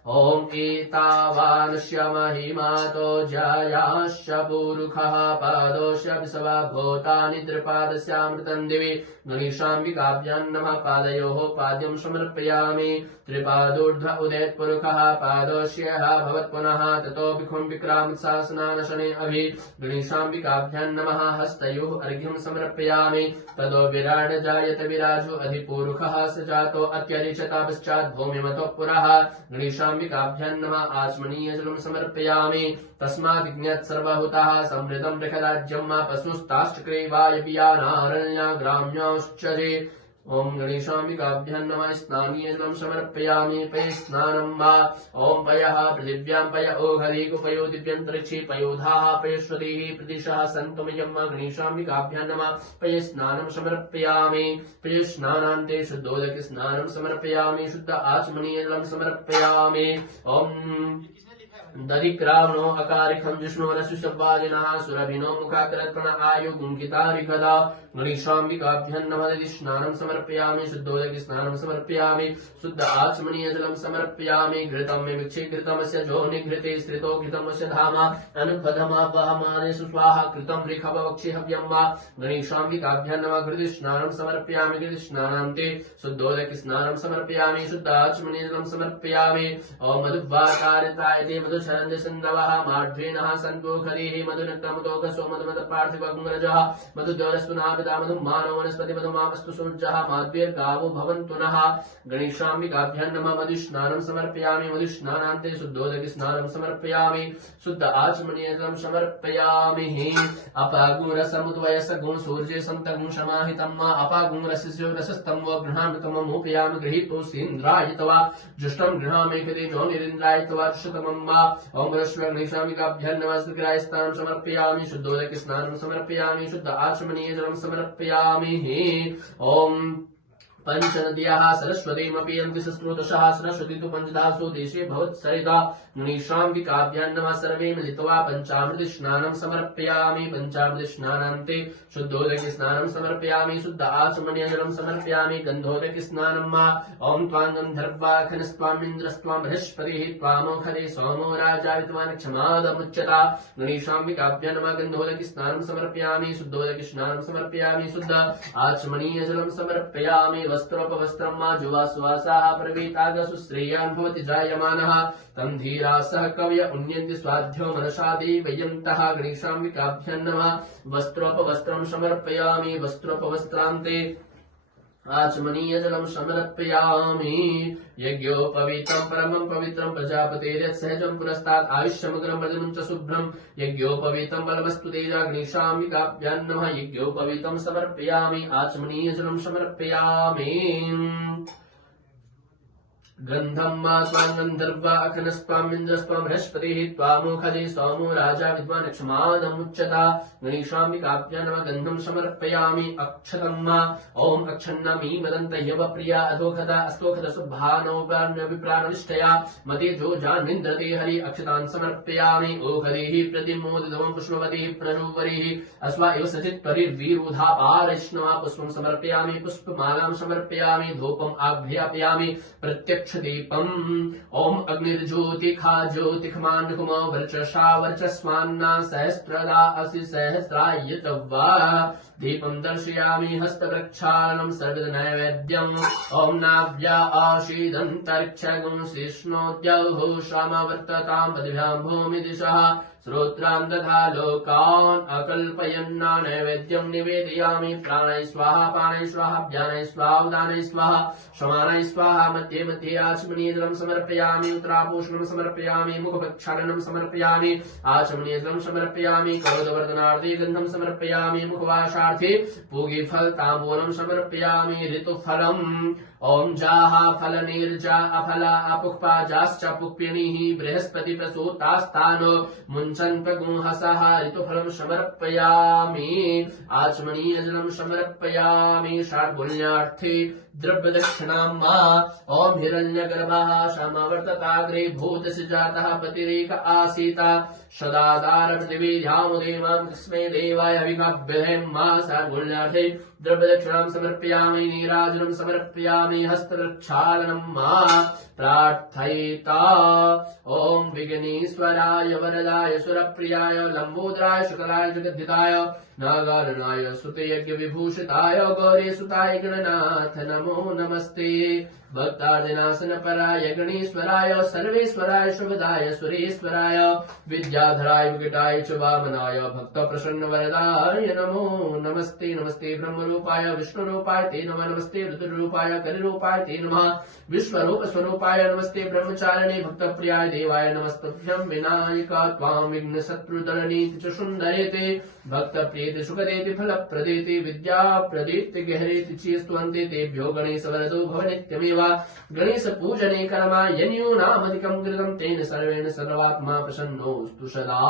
ॐ एतावानस्य महिमातो जयाश्च पुरुखः पादोश्च विसवा भूतानि त्रिपादस्यामृतं दिवि। गणेशाम्बिकाभ्यां नमः। पादयोः पाद्यं समर्पयामि। त्रिपादोर्ध्व उदेत्पुरुखः पादोश्यः भवत् पुनः ततो विखुं विक्रामत्सासनानशने अभि। गणेशाम्बिकाभ्यां नमः। हस्तयोः अर्घ्यं समर्पयामि। ततो विराड जायत विराजो अधिपूरुखः स जातो अत्यरिचता पश्चात् भूमिमतो पुरः। गणेशाम्बिकाभ्यां नमः। आचमनीयजलं समर्पयामि। तस्मात् ज्ञात् सर्वभूतः समृद्धं बृहदाज्यं मा पशुस्ताश्चक्रे वायव्यानारण्या ग्राम्याश्च जे। ओम गणेशाम्बिकाभ्यां नमः। स्नानीयजलं समर्पयामि। पय स्नानं वा। ओम पयः पृथिव्यां पय ओघरीको पयो दिव्यन्तरिक्षे पयोधाः पयश्वतीः प्रदिशः सन्तुमयं वा। गणेशाम्बिकाभ्यां नमः। पय स्नानं समर्पयामि। पय स्नानान्ते शुद्धोदक स्नानं समर्पयामि। शुद्ध आचमनीयजलं समर्पयामि। ओम दधिक्रावणो अकारिखं जिष्णोरसुषवाजिनः सुरभिनो मुखाकरत्पण आयु कुङ्कितारिकदा। गणेशाम्बिकाभ्यां नमः। स्नानं समर्पयामि। शुद्धोदक स्नानं समर्पयामि। शुद्ध आचमनीयजलं समर्पयामि। घृतं मे मिक्षे घृतमस्य जोनिघृते स्त्रितो घृतमस्य धामा अनुपधमावहमानेषु स्वाहा कृतं रेखभवक्षे हव्यं वा। गणेशाम्बिकाभ्यां नमः। घृते स्नानं समर्पयामि। घृते स्नानान्ते शुद्धोदक स्नानं समर्पयामि। शुद्ध आचमनीयजलं समर्पयामि। ॐ मधुवाकारितायते मधुशरन्दसन्दवः माध्वेनः सन्तोखरीः मधुनक्तमुदोकसो मधुमदपार्थिवगुंरजः मधुद्योरस्तुनाभिधा मधुमानो वनस्पति मधुमापस्तु सूर्यः माध्वेर्गावो भवन्तु नः। गणेशाम्बिकाभ्यां नमः। मधुस्नानं समर्पयामि। मधुस्नानान्ते शुद्धोदक स्नानं समर्पयामि। शुद्ध आचमनीयजलं समर्पयामि। अपागुणसमुद्वयसगुण सूर्ये सन्तगुण समाहितं मा। अपागुणरसस्य रसस्तं वा गृहामि तममुपयामि। गृहीतोऽसीन्द्राय तवा जुष्टं गृहामि कृतिनो निरिन्द्राय तवा जुष्टतमं वा। ॐ गणेशाम्बिकाभ्यां नमः। स्नानं समर्पयामि। शुद्धोदक स्नानं समर्पयामि। शुद्ध आचमनीयजलं समर्पयामि। ॐ पंचनद्याः सरस्वतीमपि यन्ति सुश्रुतशः सरस्वती तु पञ्चदासु देशे भवत्सरिता। गणेशाम्बिकाभ्यां नमः। सर्वे मिलित्वा पञ्चामृत स्नानं समर्पयामि। पञ्चामृत स्नानान्ते शुद्धोदक स्नानं समर्पयामि। शुद्ध आचमनीयजलं समर्पयामि। गन्धोदक स्नानं मा। ॐ त्वां गन्धर्वाखनस्त्वामिन्द्रस्त्वां बृहस्पतिः त्वामोखदे सोमो राजा विद्वान् क्षमादमुच्यता। गणेशाम्बिकाभ्यां नमः। गन्धोदक स्नानं समर्पयामि। शुद्धोदक स्नानं समर्पयामि। शुद्ध आचमनीयजलं समर्पयामि। वस्त्रोपवस्त्रं मा जुवासुवासाः प्रवीतागसु श्रेयान् भवति जायमानः तं धीराः सह कवय उन्यन्ति स्वाध्यो मनसा देवयन्तः। गणेशाम्बिकाभ्यां नमः। वस्त्रोपवस्त्रं समर्पयामि। वस्त्रोपवस्त्रान्ते आचमनीयजलं समर्पयामि। यज्ञोपवीतं परमं पवित्रं प्रजापतेर्यत्सहजं पुरस्तात् आयुष्यमग्रं वदनं च शुभ्रं। यज्ञोपवीतं बलमस्तु तेजा। गणेशाम्बिकाभ्यां नमः। यज्ञोपवीतं समर्पयामि। आचमनीयजलं समर्पयामि। गन्धं मा त्वां गन्धर्वा अखनस्त्वामिन्द्रस्त्वां बृहस्पतिः त्वामोखदे सोमो राजा विद्वान् क्षमादमुच्यता। गणेशाम्बिकाभ्यां नमः। गन्धं समर्पयामि। अक्षतं मा। ॐ अक्षन्नमीमदन्तयवप्रिया अधोखदा अस्तोखदसुभानोप्राणविप्राणनिष्ठया मते जोजानिन्द्रते हरि। अक्षतान् समर्पयामि। ओखदेः प्रतिमोदितमं पुष्पवतीः प्रणुवरीः अस्वा इव सचित्वरिर्वीरुधापारैष्णवा। पुष्पं समर्पयामि। पुष्पमालां समर्पयामि। धूपम् आघ्रापयामि। प्रत्यक्षदीपम्। ॐ अग्निर्ज्योतिखा ज्योतिखमान्कुमो वर्चसा वर्चस्वान्ना सहस्रदा असि सहस्रायतवा। दीपं दर्शयामि। हस्तप्रक्षालनं सर्वनैवेद्यम्। ॐ नाव्या आशीदन्तरिक्षगुं शिष्णोद्यौः श्यामावर्ततां पदभ्यां भूमिदिशः। श्रोत्रां दधा लोकान् अकल्पयन्ना नैवेद्यं निवेदयामि। प्राणै स्वाहा पानै स्वाहा व्यानै स्वाहा उदानै स्वाहा समानै स्वाहा। मध्ये मध्ये आचमनीयजलं समर्पयामि। उत्तराभूषणं समर्पयामि। मुखप्रक्षालनं समर्पयामि। आचमनीयजलं समर्पयामि। करोदवर्धनार्थे गन्धं समर्पयामि। मुखवासार्थे पूगीफलताम्बूलं समर्पयामि। ऋतुफलम्। ओम जाहा फल निर्जा अफला अपुष्पा जाश्च पुष्पिणीः बृहस्पति प्रसूतास्तानो मुञ्चन् प्रगुंहसः ऋतुफलं समर्पयामि आचमनीय जलं समर्पयामि षड्गुण्यार्थे द्रव्यदक्षिणां मा ओम हिरण्यगर्भः समावर्तताग्रे भूतस्य जातः पतिरेक आसीत् सदाधार पृथिवीध्यामुदेवां तस्मै देवाय विगव्यधेम मा षड्गुण्यार्थे द्रव्यदक्षिणां समर्पयामि नीराजनं समर्पयामि हस्तप्रक्षालनं मा प्रार्थयिता ओम विघ्नेश्वराय वरदाय सुरप्रियाय लंबोदराय शुक्लाय जगद्धिताय नागार्णाय स्तुतयज्ञ विभूषिताय गौरीसुताय गणनाथ नमो नमस्ते भक्तार्दिनासन पराय गणेश्वराय सर्वेश्वराय शुभदाय सुरेश्वराय विद्याधराय विकटाय च वामनाय भक्त प्रसन्न वरदाय नमो नमस्ते नमस्ते ब्रह्मरूपाय विष्णुरूपाय ते नमः नमस्ते रुद्ररूपाय कलिरूपाय ते नमः विश्वरूप स्वरूपाय नमस्ते ब्रह्मचारिणे भक्तप्रियाय देवाय नमस्तुभ्यं विनायक त्वां विघ्न शत्रुदलनीति च सुन्दरेते भक्तप्रियेति सुखदेति फलप्रदेति विद्याप्रदेति गहरेति चेस्तुवन्ते तेभ्यो गणेश वरदो भव नित्यमेव गणेश पूजने कर्मा यन्यूनामधिकं कृतं तेन सर्वेण सर्वात्मा प्रसन्नोऽस्तु सदा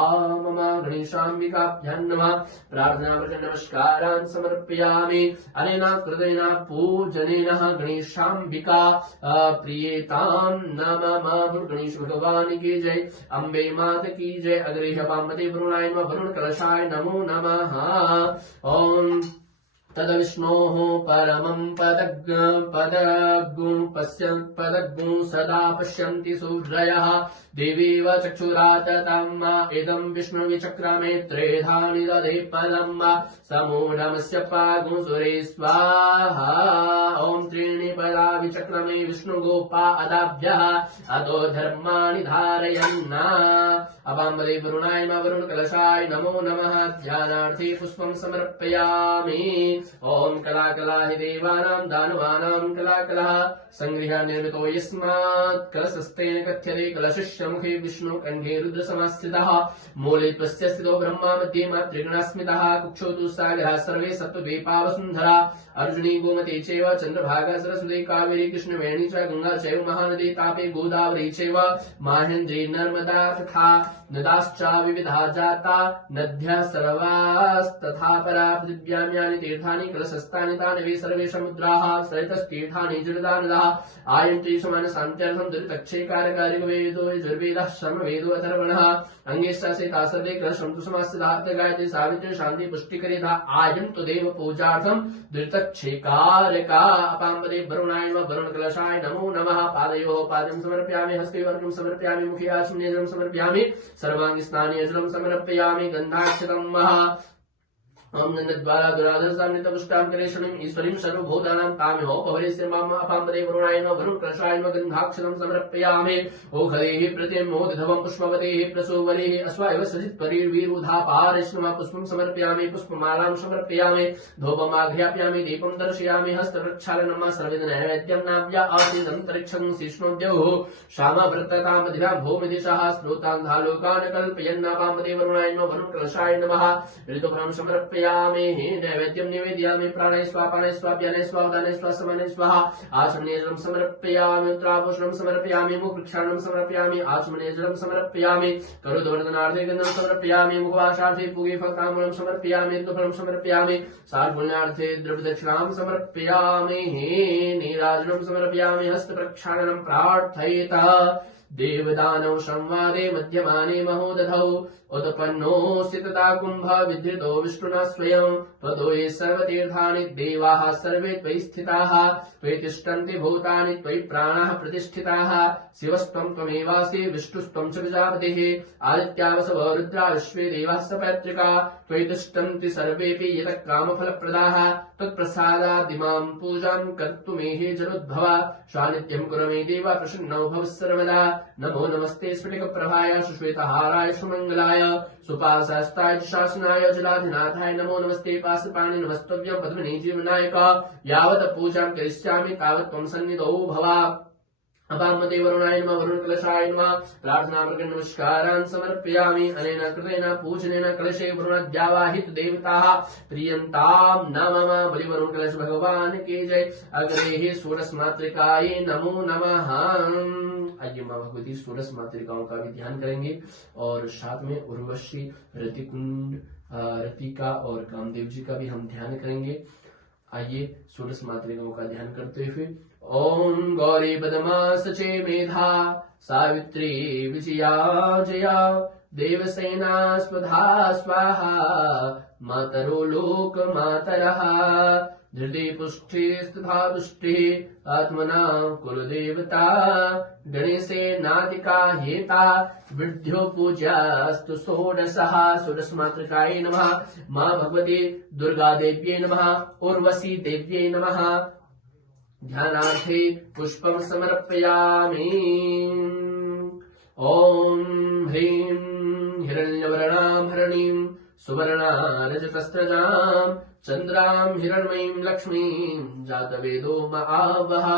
मम गणेशाम्बिकाभ्यां नमः प्रार्थनावचन नमस्कारान् समर्पयामि अनेन कृतेन पूजनेन गणेशाम्बिका प्रियेतां नमः गणेश भगवान की जय अम्बे माता की जय अग्रेह वामदेव वरुणाय नमः वरुण कलशाय नमो नमः ओम तद्विष्णोः परमं पदगुं सदा पश्यन्ति सूर्यः देवीव चक्षुराततं इदं विष्णुविचक्रमे त्रेधानि दधे पदं समूढमस्य पागुं सुरे स्वाहा ॐ त्रीणि पदा विचक्रमे विष्णुगोपा अदाभ्यः अतो धर्माणि धारयन् अवाम्बदे वरुणाय वरुण कलशाय नमो नमः ध्यानार्थे पुष्पं समर्पयामि ओम कला कला हि देवानां दानवानां कला कला संगृह्य निर्मितो यस्मात् कलशस्तेन कथ्यते कलशस्य मुखे विष्णु कंठे रुद्र समास्थितः मूले त्वस्य स्थितो ब्रह्मा मध्ये मातृगणास्मितः कुक्षौ तु सागरः सर्वे सत्त्वद्वीपा वसुन्धरा अर्जुनी गोमती चैव चंद्रभागा सरस्वती कावेरी कृष्णवेणी च गंगा चैव महानदी तापे गोदावरी चैव माहेन्द्री नर्मदा तथा नदाश्च विविधा जाता नद्यः सर्वास्तथा परा पृथिव्यां यानि तीर्थानि कलशस्थानि तानि वै सर्वे समुद्राः सरितस्तीर्थानि जलदानदाः आयन्ति समानशान्त्यर्थं दुरितक्षेकारकारिकवेदो यजुर्वेदः सामवेदो अथर्वणः अंगेष्टासेता सर्वे कलशं तु समास्थिताः गायत्री सावित्री शान्ति पुष्टिकरिधा आयन्तु देव पूजार्थं दुरितक्षेकारका अपाम्बदे वरुणाय नमः वरुण कलशाय नमो नमः पादयोः पाद्यं समर्पयामि हस्ते अर्घ्यं समर्पयामि मुखे आचमनीयजलं समर्पयामि सर्वांगी स्नाने जलं समर्पयामि गन्धाक्षतं महा ओम नंदद्वारा दुराधर सामने पुष्टां कलेशणं ईश्वरीं सर्वभूतानां तामिहो पवरेस्य माम अपाम्बदे वरुणाय नमः वरुण कलशाय नमः गन्धाक्षतं समर्पयामि ओखलेहि प्रतिमोदधवं पुष्पवतेहि प्रसोवलेहि अस्वायव सजित परिवीरुधा पारिष्णमा पुष्पं समर्पयामि पुष्पमालां समर्पयामि धूपमाघ्रापयामि दीपं दर्शयामि हस्तप्रक्षालनं सर्वदिन नैवेद्यं नाव्या आसीदन्तरिक्षं शिष्णोद्यौः श्यामव्रततामधिरा भूमिदिशः स्रोतान्धालोकान् कल्पयन्नापाम्बदे वरुणाय नमः वरुण कलशाय नमः ऋतुफलं समर्पयामि नैवेद्यं निवेदयामि प्राणे स्वापाने स्वाप्याने स्वादाने स्वासमाने स्वाहा आचमनीय जलं समर्पयामि उत्तराभूषणं समर्पयामि मुखप्रक्षालनं समर्पयामि आचमनीय जलं समर्पयामि करोदवर्धनार्थे गन्धं समर्पयामि मुखवासार्थे पूगे फलताम्बूलं समर्पयामि ऋतुफलं समर्पयामि सार्वजन्यार्थे द्रव्यदक्षिणां समर्पयामि नीराजनं समर्पयामि हस्तप्रक्षालनं प्रार्थयेत देवदानव संवादे मध्यमाने महोदधौ उत्पन्नोऽसि तथा कुम्भ विधृतो विष्णुना स्वयं त्वदो ये सर्वतीर्थानि देवाः सर्वे त्वयि स्थिताः त्वयि तिष्ठन्ति भूतानि त्वयि प्राणाः प्रतिष्ठिताः शिवस्त्वं त्वमेवासि विष्णुस्त्वं च प्रजापतिः आदित्यावसवो रुद्रा विश्वे देवाः सपैतृका त्वयि तिष्ठन्ति सर्वेऽपि यतः कामफलप्रदाः त्वत्प्रसादादिमां पूजां कर्तुमेहि जलोद्भव सान्निध्यं कुरु मे देव प्रसन्नो भव सर्वदा नमो नमस्ते स्फटिकप्रभाय सुश्वेतहाराय सुमङ्गलाय सुपाशास्ताय शासनाय जलाधिनाथाय नमो नमस्ते पाशपाणि नमस्तव्यं पद्मिनी जीवनायक यावत् पूजां करिष्यामि तावत् त्वं सन्निधौ भव अपामते वरुणाय नमः वरुणकलशाय नमः प्रार्थनामृगं नमस्कारान् समर्पयामि अनेन कृतेन पूजनेन कलशे वरुणद्यावाहित देवताः प्रियन्तां नमः बलिवरुणकलश भगवान की जय। अग्रे ही षोडश मातृकाय नमो नमः। आइए माँ भगवती षोडश मातृकाओं का भी ध्यान करेंगे और साथ में उर्वशी, रतिकुंड, रतिका और कामदेव जी का भी हम ध्यान करेंगे। आइए षोडश मातृकाओं का ध्यान करते हुए ओम गौरी पदमा सचे मेधा सावित्री विजया जया देवसेना स्वधा स्वाहा मातरो लोक मातरः धृति पुष्टि स्तथा तुष्टि आत्मना कुलदेवता गणेशे नादिका हेता वृद्ध्यो पूजास्तु षोडशः। षोडश मातृकायै नमः। मां भगवती दुर्गा देव्यै नमः। उर्वशी देव्यै नमः। ध्यानार्थे पुष्पं समर्पयामि। ओम ह्रीं हिरण्यवर्णां हरणीं सुवर्णा रजतस्रजां चन्द्रां हिरण्मयीं लक्ष्मीं जातवेदो महावः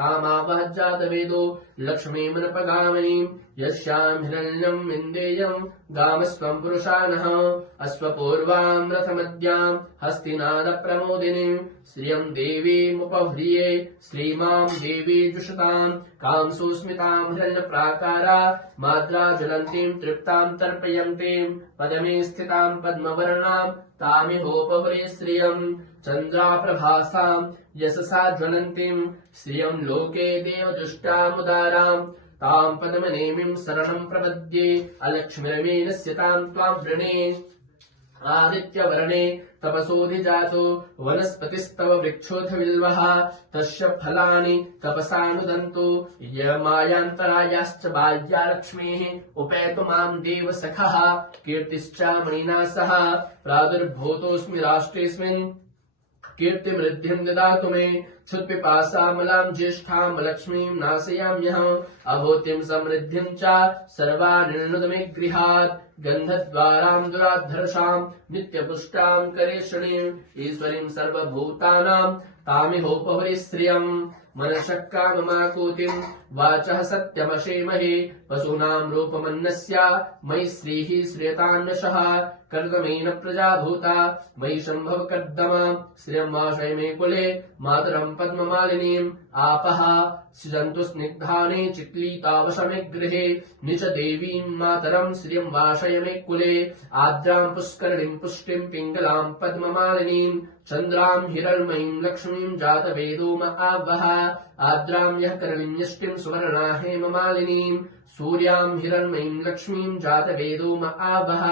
तामावः जातवेदो लक्ष्मीमनपगामिनीं यस्यां हिरण्यं विन्देयं गामस्त्वं पुरुषानः अश्वपूर्वां रथमद्यां हस्तिनादप्रमोदिनीं श्रियं देवीमुपह्रिये श्रीमां देवी जुषतां कामसुस्मितां हिरण्यप्राकारा माद्रा ज्वलन्तीं तृप्तां तर्पयन्तीं पदमे स्थितां पद्मवर्णां तामिहोपहरे श्रियं चन्द्राप्रभासां यशसा ज्वलन्तीं श्रियं लोके देवदुष्टामुदारां तां पद्मनेमिं शरणं प्रपद्ये अलक्ष्मीरमेणस्य तां त्वां वृणे आदित्यवर्णे तपसोऽधिजातो वनस्पतिस्तव वृक्षोऽथ बिल्वः तस्य फलानि तपसानुदन्तो यमायान्तरायाश्च बाह्या लक्ष्मीः उपैतु मां देव सखः कीर्तिश्च मणिना सह प्रादुर्भूतोऽस्मि राष्ट्रेऽस्मिन् कीर्तिमृद्धिं ददातु मे क्षुत्पिपासामलां ज्येष्ठां लक्ष्मीं नाशयाम्यहम् अभूतिं समृद्धिं च सर्वानिर्णुद मे गृहात् गन्धद्वारां दुराद्धर्षां नित्यपुष्टां करेषणीम् ईश्वरीं सर्वभूतानां तामिहोपहरे श्रियम् मनसः काममाकूतिं वाचः सत्यमशेमहे पशूनां रूपमन्नस्य मयि श्रीः श्रियतान्वशः कर्दमेन प्रजा भूता मयि सम्भव कर्दमा श्रियं वाशय मे कुले मातरं पद्ममालिनीम् आपः सृजन्तु स्निग्धानि चिक्लीतावशमे गृहे निच देवीं मातरं श्रियं वाशय मे कुले आर्द्रां पुष्करणीं पुष्टिं पिङ्गलां पद्ममालिनीं चन्द्रां हिरण्मयीं लक्ष्मीं जातवेदो महावः आर्द्रां यः करणीं यष्टिं सुवर्णा हेममालिनीं सूर्यां हिरण्मयीं लक्ष्मीं जातवेदो महावः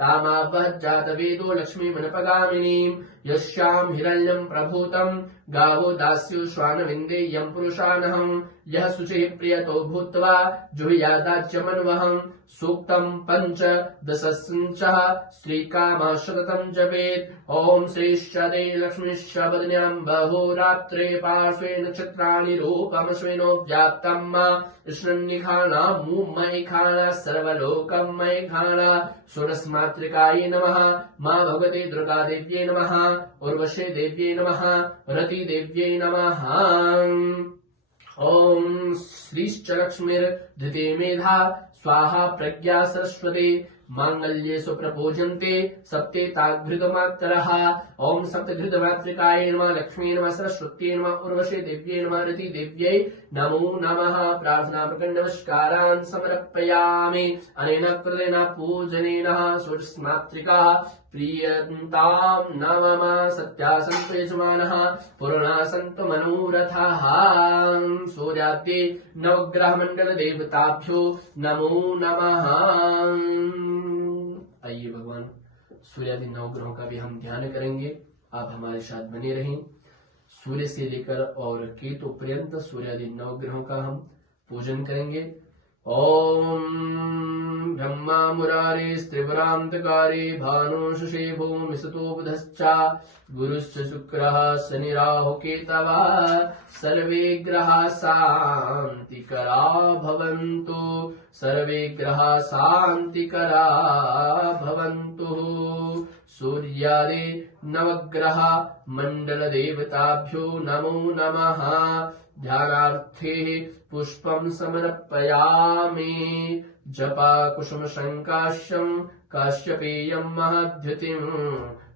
तामावः जातवेदो लक्ष्मीमनपगामिनीं यस्यां हिरण्यं प्रभूतं गावो दास्यो श्वानविन्देयं पुरुषानहम् यः शुचिः प्रियतो भूत्वा जुह्यादाज्यमन्वहम् सूक्तं पञ्चदशसञ्चः श्रीकामशततं जपेत् ॐ श्रीश्चदे लक्ष्मीश्च वदन्यां बहोरात्रे पार्श्वे नक्षत्राणि रूपमश्विनो व्याप्तं कृष्णन्निखाना मुमैखाना सर्वलोकं मैखाना षोडश मातृकायै नमः। मां भगवते दुर्गा देव्यै नमः। उर्वशे देव्यै नमः। रति देव्यै नमः। ओम श्रीश्च लक्ष्मीर्धृते मेधा स्वाहा प्रज्ञा सरस्वती मांगल्येषु प्रपूज्यन्ते सप्तेताघृतमात्रः। ओम सप्तघृतमातृकायै नमः। लक्ष्मी नमः। सरस्वत्यै नमः। उर्वशे देव्यै नमः। रति देव्यै नमो नमः। प्रार्थनापूर्वक नमस्कारान् समर्पयामि। अनेन कृतेन पूजनेन षोडश मातृका प्रीयन्तां नमः। सत्या सन्तु यजमानः पूर्णा सन्तु मनोरथाः। सूर्यादि नवग्रहमण्डल देवताभ्यो नमो नमः। आइए भगवान सूर्यादि नवग्रहों का भी हम ध्यान करेंगे। आप हमारे साथ बने रहें। सूर्य से लेकर और केतु पर्यंत सूर्यादि नवग्रहों का हम पूजन करेंगे। ओम ब्रह्मा मुरारे स्त्रिवरांतकारे भानु शशि भूमि सतो बुधश्च गुरुश्च शुक्रः शनि राहु केतवः सर्वे ग्रहाः शान्तिकरा भवन्तु। सर्वे ग्रहाः शान्तिकरा भवन्तु। सूर्यादि नवग्रह मंडल देवताभ्यो नमो नमः। ध्यानार्थे पुष्पं समर्पयामि। जपा कुसुम शङ्काश्यं काश्यपेयं महद्युतिं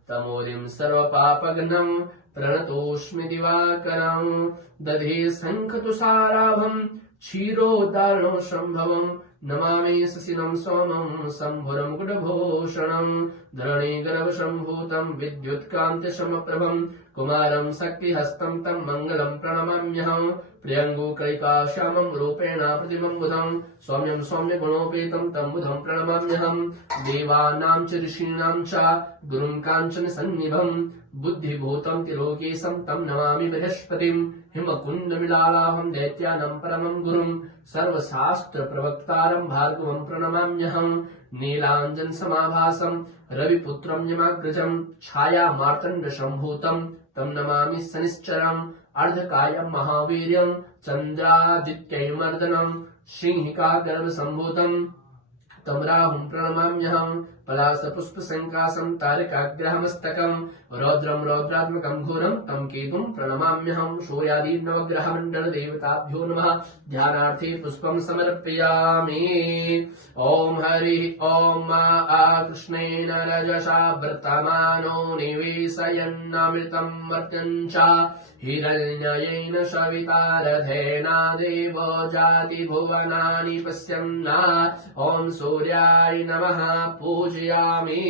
तमोरिं सर्वपापघ्नं प्रणतोऽस्मि दिवाकरं। दधे शङ्खतुषाराभं क्षीरोदारणं सम्भवं नमामि शशिनं सोमं शम्भुरं गुडभूषणं। धरणी गर्भसम्भूतं विद्युत्कान्तिसमप्रभं कुमारं शक्तिहस्तं तं मङ्गलं प्रणमाम्यहम्। प्रियङ्गुकैकाश्यामं रूपेण प्रतिमं बुधं सौम्यं सौम्यगुणोपेतं तं बुधं प्रणमाम्यहम्। देवानां च ऋषीणां च गुरुं काञ्चनसन्निभं बुद्धिभूतं त्रिलोकेशं तं नमामि बृहस्पतिं। हिमकुण्डमिलालाभं दैत्यानां परमं गुरुं सर्वशास्त्रप्रवक्तारं भार्गवं प्रणमाम्यहम्। नीलाञ्जनसमाभासं रविपुत्रं यमाग्रजं छायामार्तण्डसम्भूतं तं नमामि शनिश्चरम्। अर्धकायं महावीर्यं चन्द्रादित्यैर्मर्दनं सिंहिकागर्भसम्भूतं तं राहुं प्रणमाम्यहम्। पलाशपुष्पसङ्काशं तारकाग्रहमस्तकं रौद्रं रौद्रात्मकं घोरं तं केतुं प्रणमाम्यहम्। सूर्यादि नवग्रहमण्डलदेवताभ्यो नमः। ध्यानार्थे पुष्पं समर्पयामि। ॐ हरिः ॐ कृष्णेन रजसा वर्तमानो निवेशयन्नमृतं मर्त्यं च हिरण्ययेन सविता रथेना देवो जातिभुवनानि पश्यन्ना। ॐ सूर्याय नमः पूजयामि।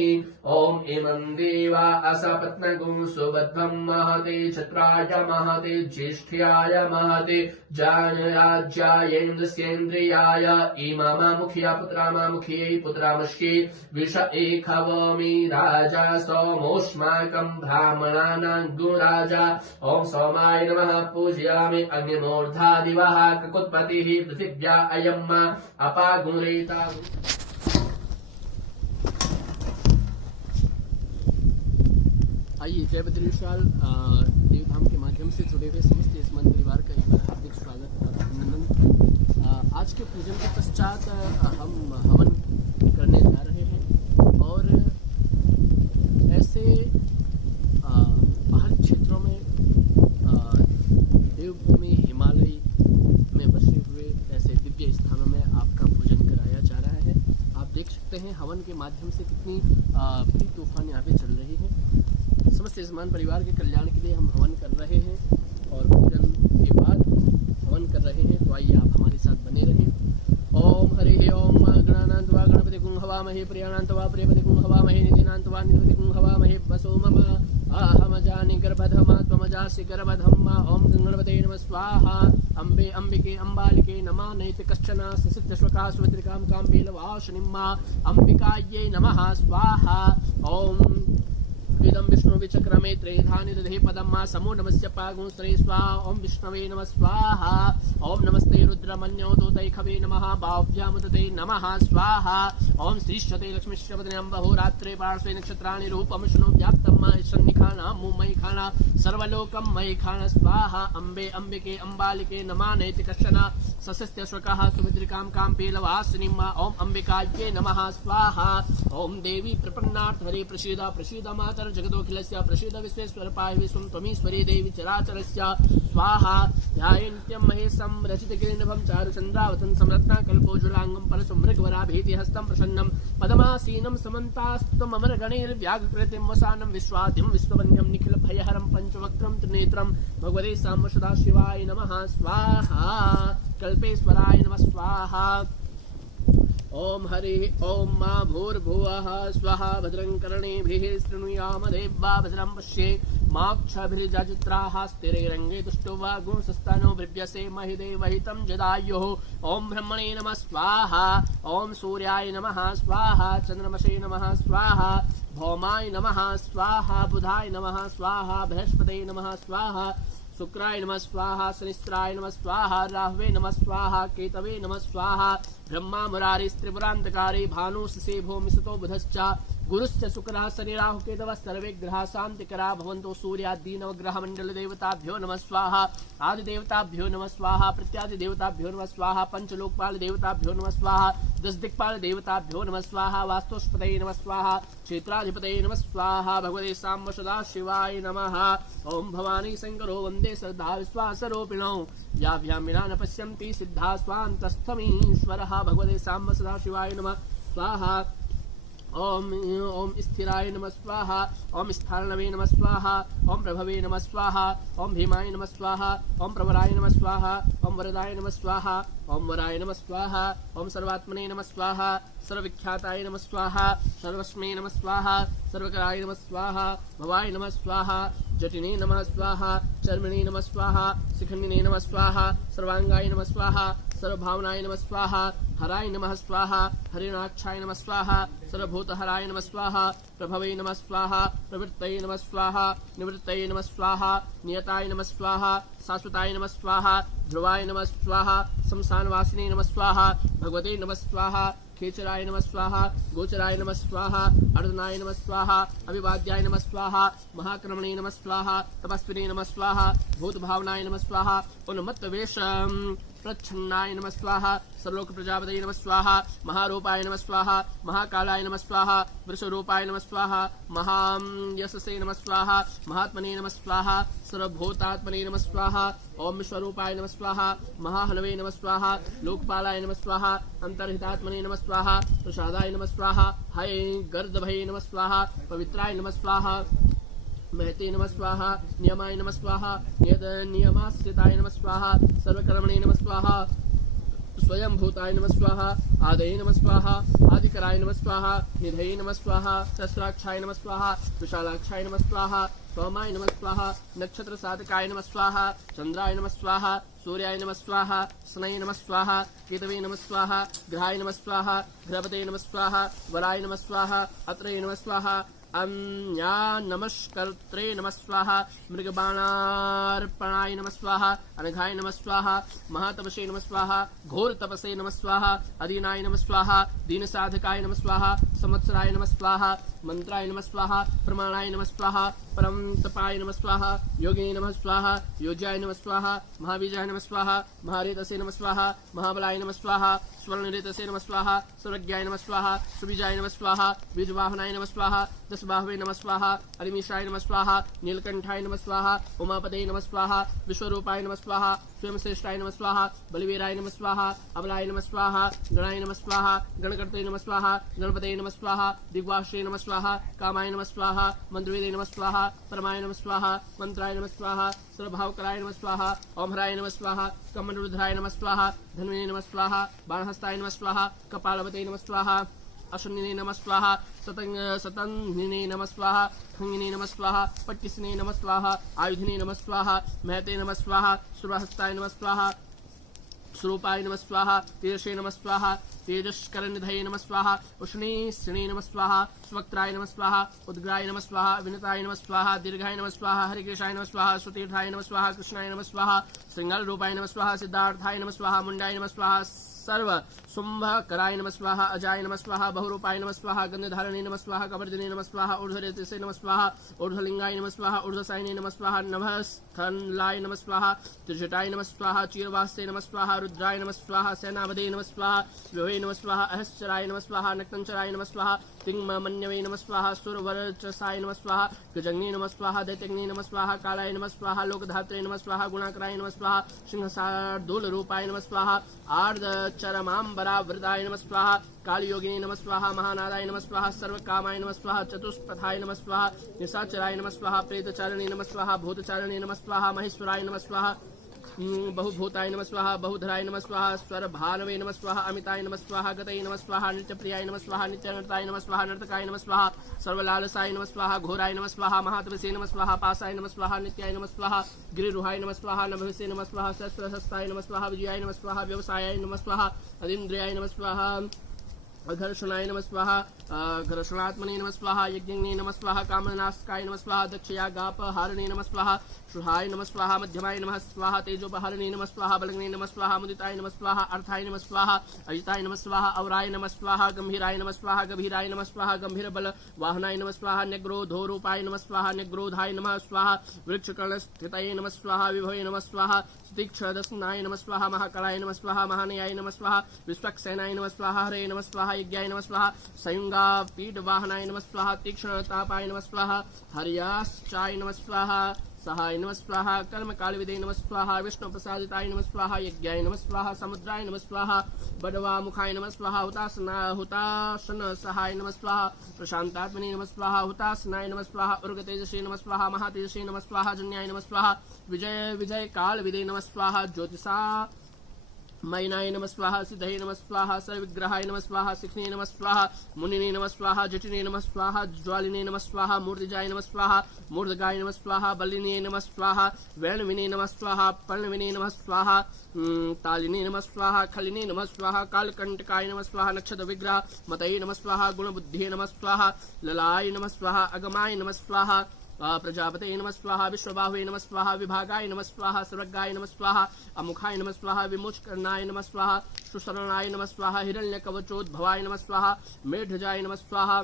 ॐ इमं देवा असपत्नगुं सुबद्धं महते छत्राय महते ज्येष्ठ्याय महते जानराज्यायेन्द्रस्येन्द्रियाय इममुख्या पुत्रामामुख्यै पुत्रामश्ये विष एखवमि राजा सोमोऽस्माकं ब्राह्मणानां गुराजा। ॐ सोमाय नमः पूजयामि। अग्निमूर्धादिवः ककुत्पतिः पृथिव्या अयम् अपागुरेता। आइए जय बद्रीशाल देवधाम के माध्यम से जुड़े हुए समस्त यजमान परिवार का एक बार हार्दिक स्वागत और अभिनंदन। आज के पूजन के पश्चात हम हवन करने जा रहे हैं और ऐसे पहाड़ी क्षेत्रों में देवभूमि हिमालय में बसे हुए ऐसे दिव्य स्थानों में आपका पूजन कराया जा रहा है। आप देख सकते हैं हवन के माध्यम से कितनी बड़ी तूफान यहाँ पे चल रही है। समस्त यजमान परिवार के कल्याण के लिए हम हवन कर रहे हैं और पूजन के बाद हवन कर रहे हैं। तो आइए आप हमारे साथ बने रहें। ओम हरिः ओम गणानां वा गणपतिगुं हवामहे प्रियाणां वा प्रियपतिगुं हवामहे निधिनां वा निधिपतिगुं हवामहे वसो मम आहमजानि गर्भधमा त्वमजासि गर्भधम्। ओम गणपते नमः स्वाहा। अम्बे अम्बिके अम्बालिके नमः। नैति कश्चन ससिद्धश्वका सुभद्रिकां काम्बेलवासिनीम् अम्बिकायै नमः स्वाहा। ओम इदं विष्णु विचक्रमे त्रेधानि दधे पदम् समो नमस्य पागुं श्री स्वाहा। ओम विष्णवे नमः स्वाहा। ओम नमस्ते रुद्रमन्यो दूतैखवे नमः। बाहुभ्यामुदते नमः स्वाहा। ओम श्रीश्वते लक्ष्मीश्वपदन्यं बहुरात्रे पार्श्वे नक्षत्राणि रूपं विष्णु व्याप्तं सन्निखाना मुमयि खाना सर्वलोकं मयि खाना स्वाहा। अम्बे अम्बिके अम्बालिके नमः। नैति कश्चन सस्यश्वकः सुभद्रिकां काम्पेलवासिनीम् ओम अम्बिकायै नमः स्वाहा। ओम देवी प्रपन्नार्थ हरे प्रसीद प्रसीद मातर जगदोखिलस्य प्रसीद विश्वेश्वर पाहि विश्वं त्वमीश्वरी देवी चराचरस्य स्वाहा। ध्यायन्त्यं महेशं रचितकिरीटं चारुचन्द्रावतं संरत्नाकल्पोज्ज्वलाङ्गं परशुमृगवराभीति हस्तं प्रसन्नं पदमासीनं समन्तास्तमरगणैर्व्याघ्रकृतिं वसानं विश्वाद्यं विश्ववन्यं निखिलभयहरं पञ्चवक्त्रं त्रिनेत्रं भगवते साम्ब सदाशिवाय नमः स्वाहा। कल्पेश्वराय नमः स्वाहा। ओम हरिः ओम मा भूर्भुवः स्वः भद्रं कर्णेभिः शृणुयाम देवा भद्रं पश्ये माक्षभिर्जजत्राः स्थिरैरङ्गे तुष्टो वा गुंसस्तनो भृभ्यसे महि देवहितं जदायुः। ओम ब्रह्मणे नमः स्वाहा। ओम सूर्याय नमः स्वाहा। चन्द्रमसे नमः स्वाहा। भौमाय नमः स्वाहा। बुधाय नमः स्वाहा। बृहस्पतये नमः स्वाहा। शुक्राय नमः स्वाहा। शनिश्चराय नमः स्वाहा। राहवे नमः स्वाहा। केतवे नमः स्वाहा। ब्रह्मा मुरारिस्त्रिपुरान्तकारी भानुशशे भूमिसुतो बुधश्च गुरुश्च शुक्रः शनि राहु केतवः सर्वे ग्रहाः शान्तिकराः भवन्तु। सूर्यादि नवग्रह मंडल देवताभ्यो नमः स्वाहा। आदि देवताभ्यो नमः स्वाहा। प्रत्यादि देवताभ्यो नमः स्वाहा। पंचलोकपाल देवताभ्यो नमः स्वाहा। 10 दिक्पाल देवताभ्यो नमः स्वाहा। वास्तुस्पतये नमः स्वाहा। क्षेत्राधिपतये नमः स्वाहा। भगवते साम्ब सदा शिवाय नमः। ओम भवानी शंकरो वंदे श्रद्धा विश्वासरूपिणो याभ्यां विना न पश्यन्ति सिद्धा स्वान्तस्थमीश्वरः। भगवते साम्ब सदा शिवाय नमः स्वाहा। ओम स्थिराय नमः स्वाहा। ओम स्थानवे नमः स्वाहा। ओम प्रभवे नमः स्वाहा। ओम भीमाय नमः स्वाहा। ओम प्रवराय नमः स्वाहा। ओम वरदाय नमः स्वाहा। ओम वराय नमः स्वाहा। ओम सर्वात्मने नमः स्वाहा। सर्वविख्याताय नमः स्वाहा। सर्वस्मै नमः स्वाहा। सर्वकराय नमः स्वाहा। भवाय नमः स्वाहा। जटिने नमः स्वाहा। चर्मणे नमः स्वाहा। शिखंडिने नमः स्वाहा। सर्वांगाय नमः स्वाहा। सर्वभावनाय नमः स्वाहा। हराय नमः स्वाहा। हरिणाक्षाय नमः स्वाहा। सर्वभूतहराय नमः स्वाहा। प्रभवे नमः स्वाहा। प्रवृत्तये नमः स्वाहा। निवृत्तये नमः स्वाहा। नियताय नमः स्वाहा। शाश्वताय नमः स्वाहा। ध्रुवाय नमः स्वाहा। शमशानवासिने नमः स्वाहा। भगवते नमः स्वाहा। खेचराय नमः स्वाहा। गोचराय नमः स्वाहा। अर्धनाय नमः स्वाहा। अभिवाद्याय नमः स्वाहा। महाक्रमणे नमः स्वाहा। तपस्विने नमः स्वाहा। भूतभावनाय नमः स्वाहा। उन्मत्तवेश प्रच्छन्नाय नमः स्वाहा। सर्वलोक प्रजापतये नमः स्वाहा। महारूपाय नमः स्वाहा। महाकालाय नमः स्वाहा। वृषरूपाय नमः स्वाहा। महायशसे नमः स्वाहा। महात्मने नमः स्वाहा। सर्वभूतात्मने नमः स्वाहा। ओम विश्वरूपाय नमः स्वाहा। महाहनवे नमः स्वाहा। लोकपालाय नमः स्वाहा। अंतर्हितात्मने नमः स्वाहा। प्रसादाय नमः स्वाहा। हय गर्दभये नमः स्वाहा। पवित्राय नमः स्वाहा। महते नमः स्वाहा। नियमाय नमः स्वाहा। नियमाश्रिताय नमः स्वाहा। सर्वकर्मणे नमः स्वाहा। स्वयं भूताय नमः स्वाहा। आदये नमः स्वाहा। आदिकराय नमः स्वाहा। निधये नमः स्वाहा। सहस्राक्षाय नमः स्वाहा। विशालाक्षाय नमः स्वाहा। सोमाय नमः स्वाहा। नक्षत्र साधकाय नमः स्वाहा। चंद्राय नमः स्वाहा। सूर्याय नमः स्वाहा। स्नये नमः स्वाहा। केतवे नमः स्वाहा। ग्रहाय नमः स्वाहा। घ्रपते नमः स्वाहा। वराय नमः स्वाहा। अत्रये नमः स्वाहा। अन्या नमस्कर्त्रे नमः स्वाहा। मृगबाणार्पणाय नमः स्वाहा। अनघाय नमः स्वाहा। महातपसे नमः स्वाहा। घोर तपसे नमः स्वाहा। अधीनाय नमः स्वाहा। दीन साधकाय नमः स्वाहा। संवत्सराय नमः स्वाहा। मंत्राय नमः स्वाहा। प्रमाणाय नमः स्वाहा। परम तपाय नमः स्वाहा। योगिने नमः स्वाहा। योज्याय नमः स्वाहा। महाबीजाय नमः स्वाहा। महारेतसे नमः स्वाहा। महाबलाय नमः स्वाहा। स्वर्णरेतसे नमः स्वाहा। सर्वज्ञाय नमः स्वाहा। सुबीजाय नमः स्वाहा। बीजवाहनाय नमः स्वाहा। दशबाहवे नमः स्वाहा। अरिमीशाय नमः स्वाहा। नीलकंठाय नमः स्वाहा। उमापते नमः स्वाहा। विश्वरूपाय नमः स्वाहा। स्वयंश्रेष्ठाय नमः स्वाहा। बलवीराय नमः स्वाहा। अबलाय नमः स्वाहा। गणाय नमः स्वाहा। गणकर्ते नमः स्वाहा। गणपते नमः स्वाहा। दिग्वाश्रे नमः स्वाहा। कामाय नमः स्वाहा। मंत्रवेदे नमः स्वाहा। परमाय नमः स्वाहा। मंत्राय नमः स्वाहा। सर्वभावकराय नमः स्वाहा। ओम हराय नमः स्वाहा। कमंडलुधराय नमः स्वाहा। धन्वने नमः स्वाहा। बाणहस्ताय नमः स्वाहा। कपालवते नमः स्वाहा। अश्विने नमः स्वाहा। सतन्निने नमः स्वाहा। खंगिने नमः स्वाहा। पट्टिसने नमः स्वाहा। आयुधिने नमः स्वाहा। महते नमः स्वाहा। सुरहस्ताय नमः स्वाहा। स्वरूपाय नमः स्वाहा। तेजसे नमः स्वाहा। तेजस्करनिधये नमः स्वाहा। उष्णे श्रेणे नमः स्वाहा। स्वक्त्राय नमः स्वाहा। उद्ग्राय नमः स्वाहा। विनताय नमः स्वाहा। दीर्घाय नमः स्वाहा। हरिकेशाय नमः स्वाहा। सुतीर्थाय नमः स्वाहा। कृष्णाय नमः स्वाहा। श्रृंगार रूपाय नमः स्वाहा। सिद्धार्थाय नमः स्वाहा। मुंडाय नमः स्वाहा। सर्व शुंभकराय नमः स्वाहा। अजाय नमः स्वाहा। बहुरूपाय नमः स्वाहा। गंधधारणे नमः स्वाहा। कवर्दिने नमः स्वाहा। ऊर्ध्वरेतसे नमः स्वाहा। ऊर्ध्वलिंगाय नमः स्वाहा। ऊर्ध्वसायने नमः स्वाहा। नभस्थलाय नमः स्वाहा। त्रिजटाय नमः स्वाहा। चीरवास्ते नमः स्वाहा। रुद्राय नमः स्वाहा। सेनापदे नमः स्वाहा। विभवे नमः स्वाहा। अहश्चराय नमः स्वाहा। नक्तंचराय नमः स्वाहा। तिङ्मन्यवे नमः स्वाहा। सुरवरचसाय नमः स्वाहा। गजंगे नमः स्वाहा। दैत्यग्ने नमः स्वाहा। कालाय नमः स्वाहा। लोकधात्रे नमः स्वाहा। गुणाकराय नमः स्वाहा। सिंहसार्दूल रूपाय नमः स्वाहा। आर्धचरमाम्बरावृताय नमः स्वाहा। कालयोगिने नमः स्वाहा। महानादाय नमः स्वाहा। सर्वकामाय नमः स्वाहा। चतुष्पथाय नमः स्वाहा। निशाचराय नमः स्वाहा। प्रेतचारिणे नमः स्वाहा। भूतचारिणे नमः स्वाहा। महेश्वराय नमः स्वाहा। बहुभूताय नमः स्वाहा। बहुधराय नमः स्वाहा। स्वरभानवे नमः स्वाहा। अमिताय नमः स्वाहा। गतये नमः स्वाहा। नित्यप्रियाय नमः स्वाहा। नित्यनर्ताय नमः स्वाहा। नर्तकाय नमः स्वाहा। सर्वलालसाय नमः स्वाहा। घोराय नमः स्वाहा। महातपसे नमः स्वाहा। पासाय नमः स्वाहा। नित्याय नमः स्वाहा। गिरिरुहाय नमः स्वाहा। नभसे नमः स्वाहा। सहस्रहस्ताय नमः स्वाहा। विजयाय नमः स्वाहा। व्यवसायाय नमः स्वाहा। अतीन्द्रियाय नमः स्वाहा। घर्षणाय नमः स्वाहा घर्षणात्मने नमः स्वाहा यज्ञे नमः स्वाहा कामनाशकाय नमः स्वाहा दक्षयागापहारिणे नमः स्वाहा शुहाय नमः स्वाहा मध्यमाय नमः स्वाहा तेजोपहारिणे नमः स्वाहा बलग्ने नमः स्वाहा मुदिताय नमः स्वाहा अर्थाय नमः स्वाहा अजिताय नमः स्वाहा अवराय नमः स्वाहा गंभीराय नमः स्वाहा गभीराय नमः स्वाहा गंभीर बल वाहनाय नमः स्वाहा न्यग्रोधोरूपाय नमः स्वाहा न्यग्रोधाय नमः स्वाहा वृक्षकर्णस्थितये नमः स्वाहा विभवे नमः स्वाहा तीक्षदस्नाय नमः स्वाहा महाकालाय नमः स्वाहा महानयाय नमः स्वाहा विश्वक्सेनाय नमः स्वाहा हरे नमः स्वाहा यज्ञाय नमः स्वाहा संयुगापीडवाहनाय नमः स्वाहा तीक्ष्णतापाय नमः स्वाहा हर्याश्चाय नमः स्वाहा सहाय नमः स्वाहा कर्मकालविदे नमः स्वाहा विष्णुप्रसादिताय नमः स्वाहा यज्ञाय नमः स्वाहा समुद्राय नमः स्वाहा बडवामुखाय नमः स्वाहा हुतासन सहाय नमः स्वाहा प्रशांतात्मने नमः स्वाहा हुतासनाय नमः स्वाहा उर्गतेजसे नमः स्वाहा महातेजसे नमः स्वाहा जन्याय नमः स्वाहा विजय कालविदे नमः स्वाहा ज्योतिषा मैनाय नमः स्वाहा सिद्धये नमः स्वाहा सर्वविग्रहाय नमः स्वाहा शिखने नमः स्वाहा मुनिने नमः स्वाहा जटिने नमः स्वाहा ज्वालिने नमः स्वाहा मूर्तिजाय नमः स्वाहा मूर्धगाय नमः स्वाहा बलिने नमः स्वाहा वेणविने नमः स्वाहा पर्णविने नमः स्वाहा तालिने नमः स्वाहा खलिने नमः स्वाहा कालकंटकाय नमः स्वाहा नक्षत्र विग्रह मतये नमः स्वाहा गुणबुद्धे नमः स्वाहा ललाय नमः स्वाहा अगमाय नमः स्वाहा प्रजापते नमः स्वाहा विश्वबाहुवे नमः स्वाहा विभागाय नमः स्वाहा सर्वज्ञाय नमः स्वाहा अमुखाय नमः स्वाहा विमोचकरणाय नमः स्वाहा सुशरणाय नमः स्वाहा हिरण्यकवचोद्भवाय नमः स्वाहा मेढजाय नमः स्वाहा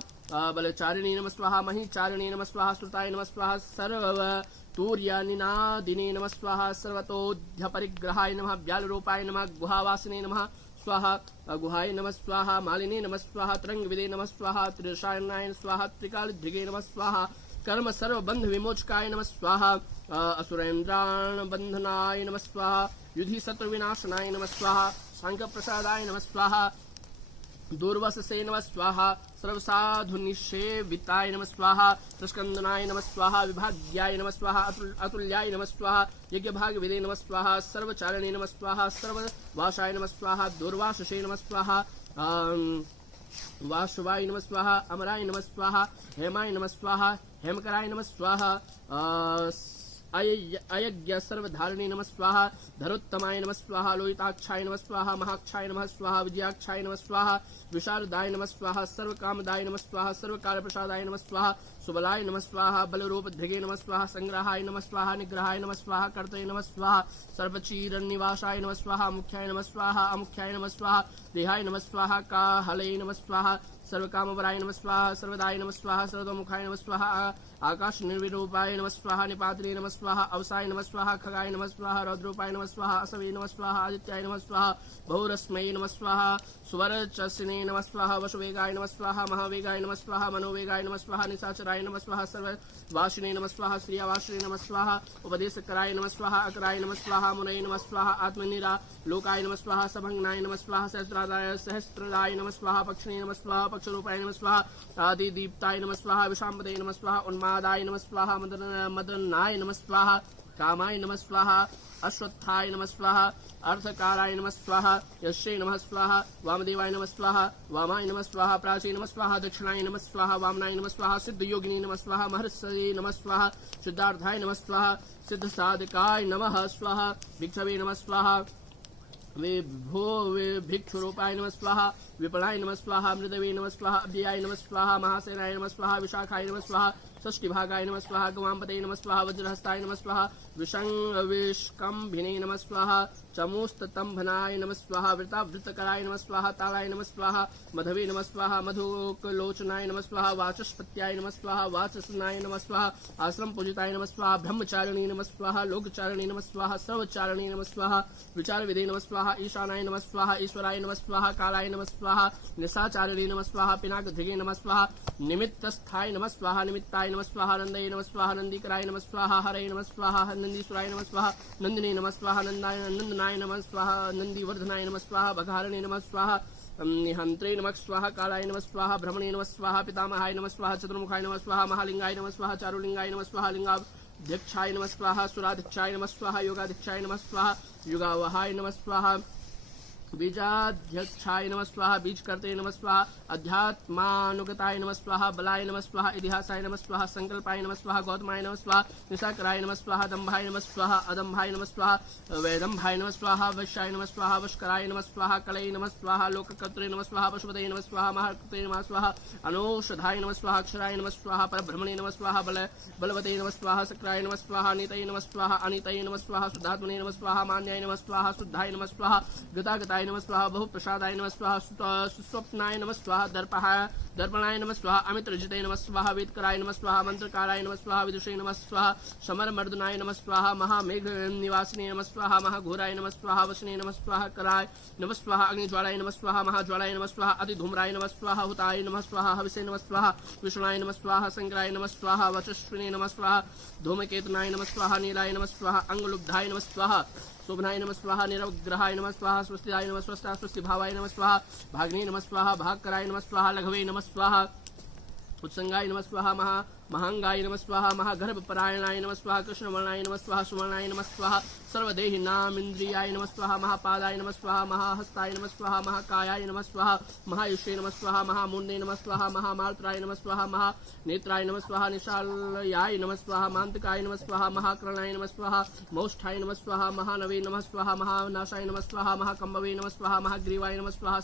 बलचारिणे नमः स्वाहा महीचारिणे नमः स्वाहा श्रुताय नमः स्वाहा सर्वतूर्यनिनादिने नमः स्वाहा सर्वतोध्यपरिग्रहाय नमः व्यालरूपाय नमः गुहावासिने नमः स्वाहा गुहाय नमः स्वाहा मालिने नमः स्वाहा तरंगविदे नमः स्वाहा त्रिशायनाय स्वाहा त्रिकालध्रिगे नमः स्वाहा कर्म सर्वबंध विमोचकाय नमः स्वाहा असुरेन्द्राण बंधनाय नमः स्वाहा युधि शत्रु विनाशनाय नमः स्वाहा सांख्य प्रसादाय नमः स्वाहा दूर्वससे नमः स्वाहा सर्वसाधुनिषेविताय नमः स्वाहा प्रस्कंदनाय नमः स्वाहा विभाग्याय नमः स्वाहा अतुल्याय नमः स्वाहा यज्ञभागविदे नमः स्वाहा सर्वचारणे नमः स्वाहा सर्ववासाय नमः स्वाहा दूर्वाससे नमः स्वाहा वासुवाय नमः स्वाहा अमराय नमः स्वाहा हेमाय नमः स्वाहा हेमकराय नमः स्वाहा अयज्ञ सर्वधारिणे नमः स्वाहा धरोत्तमाय नमः स्वाहा लोहिताक्षाय नमः स्वाहा महाक्षाय नमः स्वाहा विजयाक्षाय नमः स्वाहा विशारदाय नमः स्वाहा सर्वकामदाय नमः स्वाहा सर्वकालप्रसादाय नमः स्वाहा सुबलाय नमः स्वाहा बलरूपध्रिगे नमः स्वाहा संग्रहाय नमः स्वाहा निग्रहाय नमः स्वाहा कर्तये नमः स्वाहा सर्वचीरनिवासाय नमः स्वाहा मुख्याय नमः स्वाहा अमुख्याय नमः स्वाहा देहाय नमः स्वाहा काहलये नमः स्वाहा सर्वकामवराय नमः स्वाहा सर्वदाय नमः स्वाहा सर्वतोमुखाय नमः स्वाहा आकाश निर्विरूपाय नमः स्वाहा निपात्रे नमः स्वाहा अवसाय नमः स्वाहा खगाय नमः स्वाहा रौद्रूपाय नमः स्वाहा असवे नमः स्वाहा आदित्याय नमः स्वाहा बहुरस्मये नमः स्वाहा सुवरचसिने नमः स्वाहा वशुवेगाय नमः स्वाहा महावेगाय नमः स्वाहा मनोवेगाय नमः स्वाहा निशाचराय नमः स्वाहा सर्ववासिने नमः स्वाहा श्रियावासिने नमः स्वाहा उपदेशकराय नमः स्वाहा अकराय नमः स्वाहा मुनये नमः स्वाहा आत्मनिरा लोकाय नमः स्वाहा सभंगनाय नमः स्वाहा सहस्रदाय नमः स्वाहा पक्षिणे नमः स्वाहा पक्षरूपाय नमः स्वाहा आदिदीप्ताय नमः स्वाहा विशाम्पदे नमः स्वाहा उन्मादाय नमः स्वाहा मदनाय नमः स्वाहा कामाय नमः स्वाहा अश्वत्थाय नमः स्वाहा अर्थकाराय नमः स्वाहा यश्ये नमः स्वाहा वामदेवाय नमः स्वाहा वामाय नमः स्वाहा प्राचे नमः स्वाहा दक्षिणाय नमः स्वाहा वामनाय नमः स्वाहा सिद्धयोगिनी नमः स्वाहा महर्षये नमः स्वाहा सिद्धार्थाय नमः स्वाहा सिद्धसाधकाय नमः स्वाहा भिक्षवे नमः स्वाहा विभो भिक्षुरूपाय नमः स्वाहा विपणाय नमः स्वाहा मृदवे नमः स्वाहा अव्ययाय नमः स्वाहा महासेनाय नमः स्वाहा विशाखाय नमः स्वाहा षष्टिभागाय नमः स्वाहा गवाम्पते नमः स्वाहा वज्रहस्ताय नमः स्वाहा विशंविष्कम्भिने नमः स्वाहा चमूस्तंभनाय नमः स्वाहा वृतावृतकराय नमः स्वाहा तालाय नमः स्वाहा मधवे नमः स्वाहा मधुकलोचनाय नमः स्वाहा वाचस्पत्याय नमः स्वाहा वाचस्नाय नमः स्वाहा आश्रम पूजिताय नमः स्वाहा ब्रह्मचारिणी नमः स्वाहा लोकचारिणी नमः स्वाहा सर्वचारिणी नमः स्वाहा विचारविदे नमः स्वाहा ईशानाय नमः स्वाहा ईश्वराय नमः स्वाहा कालाय नमः स्वाहा निशाचारिणी नमः स्वाहा पिनाकधृगे नमः स्वाहा निमित्तस्थाय नमः स्वाहा निमित्ताय नमः स्वाहा नंदये नमः स्वाहा नंदीकराय नमः स्वाहा हरे नमः स्वाहा नंदीश्वराय नमः स्वाहा नंदिने नमः स्वाहा नंदनाय नमः स्वाहा नंदीवर्धनाय नमः स्वाहा भगारणे नमः स्वाहा निहंत्रे नमः स्वाहा कालाय नमः स्वाहा भ्रमणे नमः स्वाहा पितामहाय नमः स्वाहा चतुर्मुखाय नमः स्वाहा महालिंगाय नमः स्वाहा चारुलिंगाय नमः स्वाहा लिंगाध्यक्षाय नमः स्वाहा सुराध्यक्षाय नमः स्वाहा योगाध्यक्षाय नमः स्वाहा युगावहाय नमः स्वाहा बीजाध्यक्षाय नमः स्वाहा, बीजकर्ते नमः स्वाहा, अध्यात्मानुगताय नमः स्वाहा, बलाय नमः स्वाहा, इतिहासाय नमः स्वाहा, संकल्पाय नमः स्वाहा, गौतमाय नमः स्वाहा, निशाकराय नमः स्वाहा, दंभाय नमः स्वाहा, अदंभाय नमः स्वाहा, वैदंभाय नमः स्वाहा, वैश्याय नमः स्वाहा, वशकराय नमः स्वाहा, कलये नमः स्वाहा, लोककर्त्रे नमः स्वाहा, पशुपतये नमः स्वाहा, महाकृते नमः स्वाहा, अनौषधाय नमः स्वाहा, अक्षराय नमः स्वाहा, परब्रह्मणे नमः स्वाहा, बलवते नमः स्वाहा, सक्राय नमः स्वाहा, नीतये नमः स्वाहा, अनीतये नमः स्वाहा, शुद्धात्मने नमः स्वाहा, मान्याय नमः स्वाहा, शुद्धाय नमः स्वाहा, गतागताय नमः स्वाहा, बहुप्रसादाय नमः स्वाहा, सुस्वप्नाय नमः स्वाहा, दर्पणाय नमः स्वाहा, अमित्रजिते नमः स्वाहा, वेदकराय नमः स्वाहा, मंत्रकाराय नमः स्वाहा, विदुषे नमः स्वाहा, समरमर्दनाय नमः स्वाहा, महामेघ निवासिने नमः स्वाहा, महाघोराय नमः स्वाहा, वसने नमः स्वाहा, कराय नमः स्वाहा, अग्निज्वालाय नमः स्वाहा, महाज्वालाय नमः स्वाहा, अतिधूम्राय नमः स्वाहा, हुताय नमः स्वाहा, हविषे नमः स्वाहा, विष्णुनाय नमः स्वाहा, शंकराय नमः स्वाहा, वचस्विने नमः स्वाहा, धूमकेतुनाय नमः स्वाहा, नीलाय नमः स्वाहा, अंगलुब्धाय नमः स्वाहा, शोभनाय नमः स्वाहा, निरवग्रहाय नमः स्वाहा, स्वस्तिदाय नमः स्वस्ता, स्वस्ति भावाय नमः स्वाहा, भाग्ने नमः स्वाहा, भागकराय नमः स्वाहा, लघवे नमः स्वाहा, उत्संगाय नमः स्वाहा, महांगाय नमः स्वाहा, महागर्भपरायणाय नमः स्वाहा, कृष्णवर्णाय नमः स्वाहा, सुवर्णाय नमः स्वाहा, सर्वदेहि नामिन्द्रियाय नमः स्वाहा, महापादाय नमः स्वाहा, महाहस्ताय नमः स्वाहा, महाकायाय नमः स्वाहा, महायुष्ये नमः स्वाहा, महामुंडे नमः स्वाहा, महामात्राय नमः स्वाहा, महानेत्राय नमः स्वाहा, निशालयाय नमः स्वाहा, मांतकाय नमः स्वाहा, महाकर्णाय नमः स्वाहा, मौष्ठाय नमः स्वाहा, महानवे नमः स्वाहा, महानाशाय नमः स्वाहा, महाकंबवे नमः स्वाहा, महाग्रीवाय नमः स्वाहा,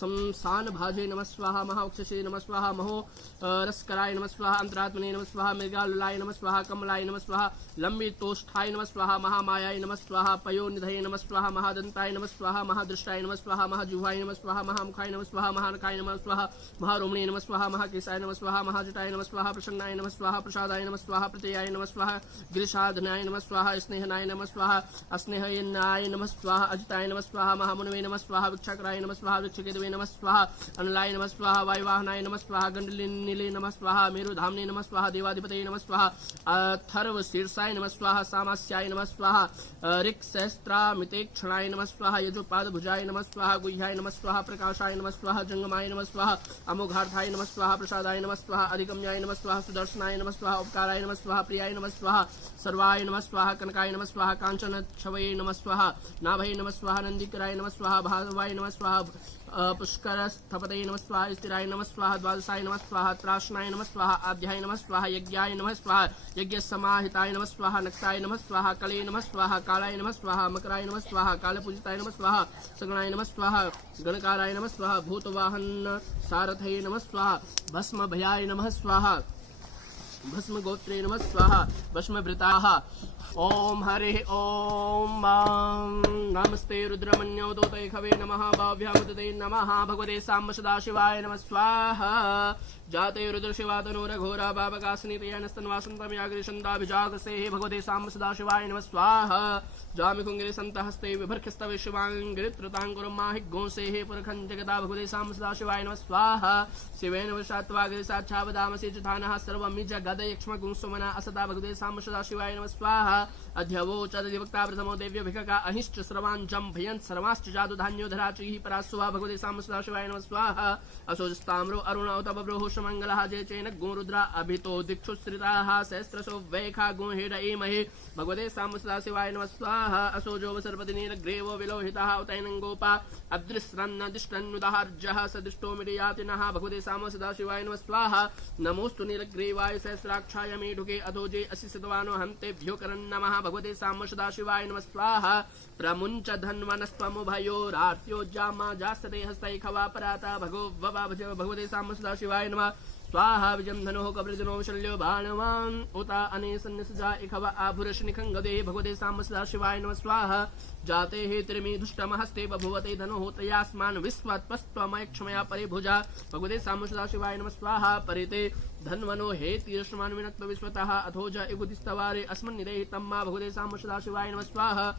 शमशान भाजे नमः स्वाहा, महावक्षसे नमः स्वाहा, महो रसकराय नमः स्वाहा, अंतरात्मने नमः स्वाहा, मृगालुलाय नमः स्वाहा, कमलाय नमः स्वाहा, लंबितोष्ठाय नमः स्वाहा, महामायाय नमः स्वाहा, पयोनिधये नमः स्वाहा, महादंताय नमः स्वाहा, महादृष्टाय नमः स्वाहा, महाजिह्वाय नमः स्वाहा, महामुखाय नमः स्वाहा, महानखाय नमः स्वाहा, महारोमणे नमः स्वाहा, महाकेशाय नमः स्वाहा, महाजटाय नमः स्वाहा, प्रसन्नाय नमः स्वाहा, प्रसादाय नमः स्वाहा, प्रत्ययाय नमः स्वाहा, गिरिशाधनाय नमः स्वाहा, स्नेहनाय नमः स्वाहा, अस्नेहयनाय नमः स्वाहा, अजिताय नमः स्वाहा, महामुनवे नमः स्वाहा, विक्षाकराय नमः स्वाहा, विक्षकेतवे नमः स्वाहा, अनलाय नमः स्वाहा, वायुवाहनाय नमः स्वाहा, गंडलिनीले नमः स्वाहा, मेरुधाम्ने नमः स्वाहा, देवाधिपतये नमः स्वाहा, अथर्वशीर्षाय नमः स्वाहा, सामास्याय नमः स्वाहा, ऋक्सहस्रामितेक्षणाय नमः स्वाहा, यजुपादभुजाय नमः स्वाहा, गुह्याय नमः स्वाहा, प्रकाशाय नमः स्वाहा, जंगमाय नमः स्वाहा, अमोघार्थाय नमः स्वाहा, प्रसादाय नमः स्वाहा, अधिगम्याय नमः स्वाहा, सुदर्शनाय नमः स्वाहा, उपकाराय नमः स्वाहा, प्रियाय नमः स्वाहा, सर्वाय नमः स्वाहा, कनकाय नमः स्वाहा, कांचन छवये नमः स्वाहा, नाभये नमः स्वाहा, नंदीकराय नमः स्वाहा, भावाय नमः स्वाहा, पुष्करस्थपतये नमः स्वाहा, स्थिराय नमः स्वाहा, द्वादशाय नमः स्वाहा, त्राशनाय नमः स्वाहा, आध्याय नमः स्वाहा, यज्ञाय नमः स्वाहा, यज्ञसमाहिताय नमः स्वाहा, नक्ताय नमः स्वाहा, कले नमः स्वाहा, कालाय नमः स्वाहा, मकराय नमः स्वाहा, कालपूजिताय नमः स्वाहा, सगणाय नमः स्वाहा, गणकाराय नमः स्वाहा, भूतवाहन सारथये नमः स्वाहा, भस्मभयाय नमः स्वाहा, भस्म गोत्रे नमः स्वाहा, भस्मभृताः। ओम हरे ओम नमस्ते रुद्रमन्यो दोतैखवे नमः, भाव्यामुदते नमः, भगवते साम्ब सदाशिवाय नमः स्वाहा, जाते रुद्र शिवातनो रघोरा बाबकासनीतयनस्तन्वासन्तमयाग्रिशन्दाभिजागसेः, भगवते साम्ब सदाशिवाय नमः स्वाहा, जामिकुङ्गिरे सन्तहस्ते विभर्खस्तवे शिवाङ्गिरित्रताङ्कुरमाहि गोंसेः पुरखं जगता, भगवते साम्ब सदाशिवाय नमः स्वाहा, शिवेन वशात्वाग्रिसाच्छावदामसि जथानः सर्वमि जगदयक्ष्मगुंसुमना असदा, भगवते साम्ब सदाशिवाय नमः स्वाहा, अध्यवोचदिवक्ता प्रथमो देव्यभिकका अहिश्च सर्वाञ्जं भयन् सर्वाश्च जादुधान्योधराचिः परास्वा, भगवते साम्ब सदाशिवाय नमः स्वाहा, असोजस्ताम्रो अरुणौ तव ब्रोहुषमङ्गलः जय चैन गुरुद्रा अभितो दिक्षुश्रिताः सहस्रशो वैखा गुणहेड एमहे, भगवते साम्ब सदाशिवाय नमः स्वाहा, असोजो सर्पतिनीलग्रेवो विलोहितः उतैनङ्गोपा अदृश्रन्नदिष्टन्नुदाहर्जः सदृष्टो मिडियातिनः, भगवते साम्ब सदाशिवाय नमः स्वाहा, नमोस्तु नीलग्रीवाय सहस्राक्षाय मेढुके अधोजे असि सद्वानो हन्तेभ्यो करन् नमः, भगवते साम्ब सदाशिवाय नमः स्वाहा, प्रमुञ्च धन्वनस्त्वमुभयोरार्त्यो जामा जास्तते हस्तैखवापराता, भगवते साम्ब सदाशिवाय नमः स्वाहा, विजयं धनुः कवृजनो शल्यो बाणवान् उता अनेसन्निसजा इखव आभुरशनिखङ्गदे, भगवते साम्ब सदाशिवाय नमः स्वाहा, जाते हे त्रिमी दुष्टमहस्ते बभुवते धनुः तयास्मान् विश्वात्मस्त्वमयक्षमया परिभुजा, भगवते साम्ब सदाशिवाय नमः स्वाहा, परिते धन्वनो हे तीर्ष्मान् विनक्त्व विश्वतः अथोज इगुदिस्तवारे अस्मन्निदेहि तम्मा, भगवते साम्ब सदाशिवाय नमः स्वाहा,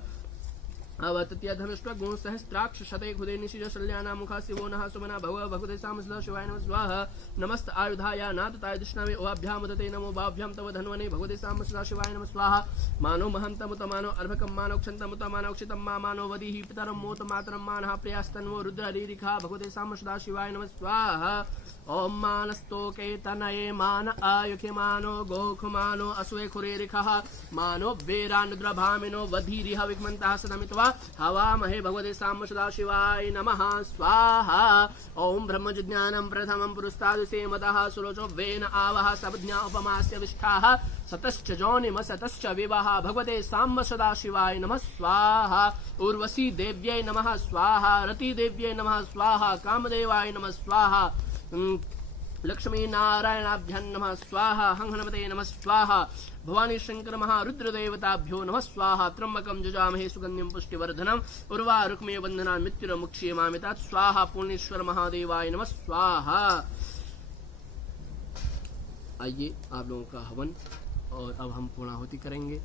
अवतत्यधनुष्टगुण सहस्राक्ष शते खुदे निशिज शल्याना मुखा शिवो नः सुमना भव, भगवते साम्ब सदाशिवाय नमः स्वाहा, नमस्त आयुधाय नातताय दिष्णवे ओभ्याम उदते नमो बाभ्याम तव धन्वने, भगवते साम्ब सदाशिवाय नमः स्वाहा, मानो महन्तमुत मानो अर्भकं मानो क्षन्तमुत मानो क्षितं मानो वदिहि पितरं मोत मातरं मानः प्रियास्तन्वो रुद्ररीरिखा, भगवते साम्ब सदाशिवाय नमः स्वाहा, ओम मानस्तोके तनये मान आयुखे मानो गोखुमानो अस्वे खुरेरिखः, मानो वेरानुद्रभामिनो वधीरिह विग्मन्तः सदमित्वा हवामहे भगवते साम्ब सदाशिवाय नमः स्वाहा। ओम ब्रह्मजिज्ञानं प्रथमं पुरस्तादुसेमतः सुरोचो वेन आवह सबज्ञा उपमास्य विष्ठाः सतश्च जोनिम सतश्च विवाह भगवते साम्ब सदाशिवाय नमः स्वाहा। उर्वशी देव्यै नमः स्वाहा। रति देव्यै नमः स्वाहा। कामदेवाय नमः स्वाहा। लक्ष्मी नारायणाभ्यां नमः स्वाहा। हंहनमते नमः स्वाहा। भवानी शंकर महारुद्रदेवताभ्यो नमः स्वाहा। त्र्यंबकं जजामहे सुगंधिं पुष्टिवर्धनम् उर्वारुक्मे बन्धनान् मृत्युर्मुक्षीयमामितात् स्वाहा। पूर्णेश्वर महादेवाय नमः स्वाहा। आइए आप लोगों का हवन और अब हम पूर्णाहुति करेंगे।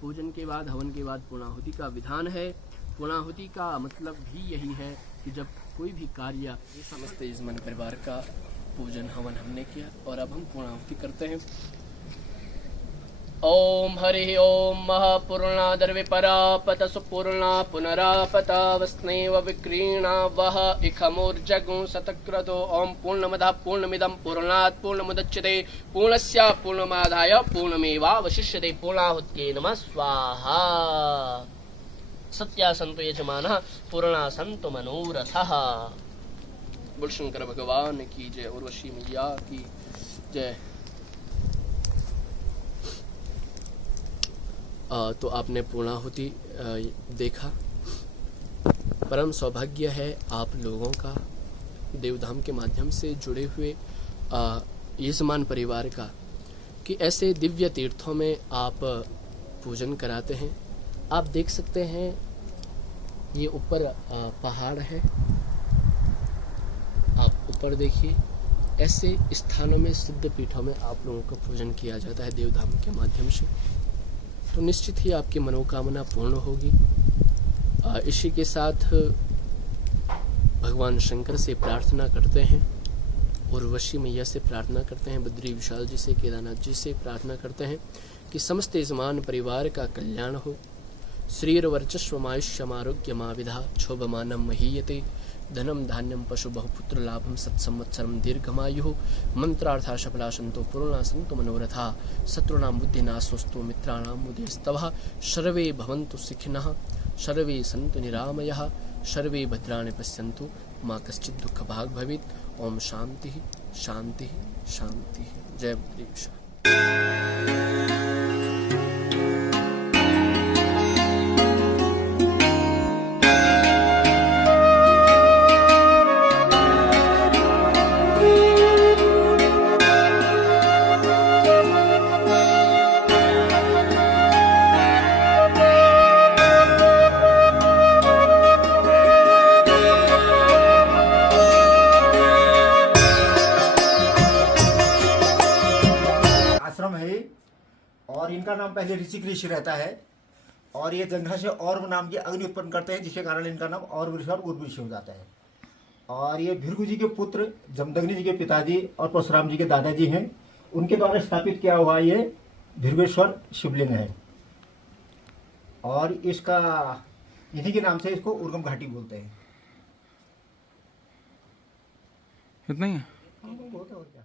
पूजन के बाद हवन के बाद पूर्णाहुति का विधान है। पूर्णाहुति का मतलब भी यही है कि जब कोई भी कार्य, समस्त यजमान परिवार का पूजन हवन हमने किया और अब हम पूर्णाहुति करते हैं। ओम हरि ओम महापूर्णादर्विपरापत सुपूर्णा पुनरापत वस्नेव विक्रीणा वह इखमोर्जगु शतक्रतो। ओम पूर्णमदः पूर्णमिदं पूर्णात् पूर्णमुदच्यते पूर्णस्य पूर्णमादाय पूर्णमेवावशिष्यते। पूर्णाहुत्यै नमः स्वाहा। सत्या संतो यजमानः पूर्णा संतो मनोरथः। बोल शंकर भगवान की जय। उर्वशी मैया की जय। तो आपने पूर्णाहुति देखा। परम सौभाग्य है आप लोगों का देवधाम के माध्यम से जुड़े हुए यजमान परिवार का कि ऐसे दिव्य तीर्थों में आप पूजन कराते हैं। आप देख सकते हैं ये ऊपर पहाड़ है, आप ऊपर देखिए। ऐसे स्थानों में, सिद्ध पीठों में आप लोगों का पूजन किया जाता है देवधाम के माध्यम से, तो निश्चित ही आपकी मनोकामना पूर्ण होगी। इसी के साथ भगवान शंकर से प्रार्थना करते हैं, उर्वशी मैया से प्रार्थना करते हैं, बद्री विशाल जी से, केदारनाथ जी से प्रार्थना करते हैं कि समस्त यजमान परिवार का कल्याण हो। श्रीर्वर्चस्वमायुष्यमारोग्यमाविधा क्षोभमानं महीयते धनम धान्यम पशु बहुपुत्र लाभम सत्संवत्सरम दीर्घमायुः मंत्रार्था सफला सन्तो पूर्णा सन्तो मनोरथा शत्रुणां बुद्धिनाशोऽस्तु मित्राणां मुदयस्तवः सर्वे भवन्तु सुखिनः सर्वे सन्तु निरामयः सर्वे भद्राणि पश्यन्तु मा कश्चित् दुःखभाग् भवेत्। ओम शांति शांति शांति। जय बद्रीविशाल। और इनका नाम पहले ऋषिकेश रहता है और ये जंघा से और नाम की अग्नि उत्पन्न करते हैं, जिसके कारण इनका नाम और उर्वशी हो जाता है। और ये भृगु जी के पुत्र, जमदग्नि जी के पिताजी और परशुराम जी के दादाजी हैं। उनके द्वारा स्थापित किया हुआ ये भृगेश्वर शिवलिंग है और इसका इन्हीं के नाम से इसको उर्गम घाटी बोलते हैं। इतना ही है। बहुत है और क्या।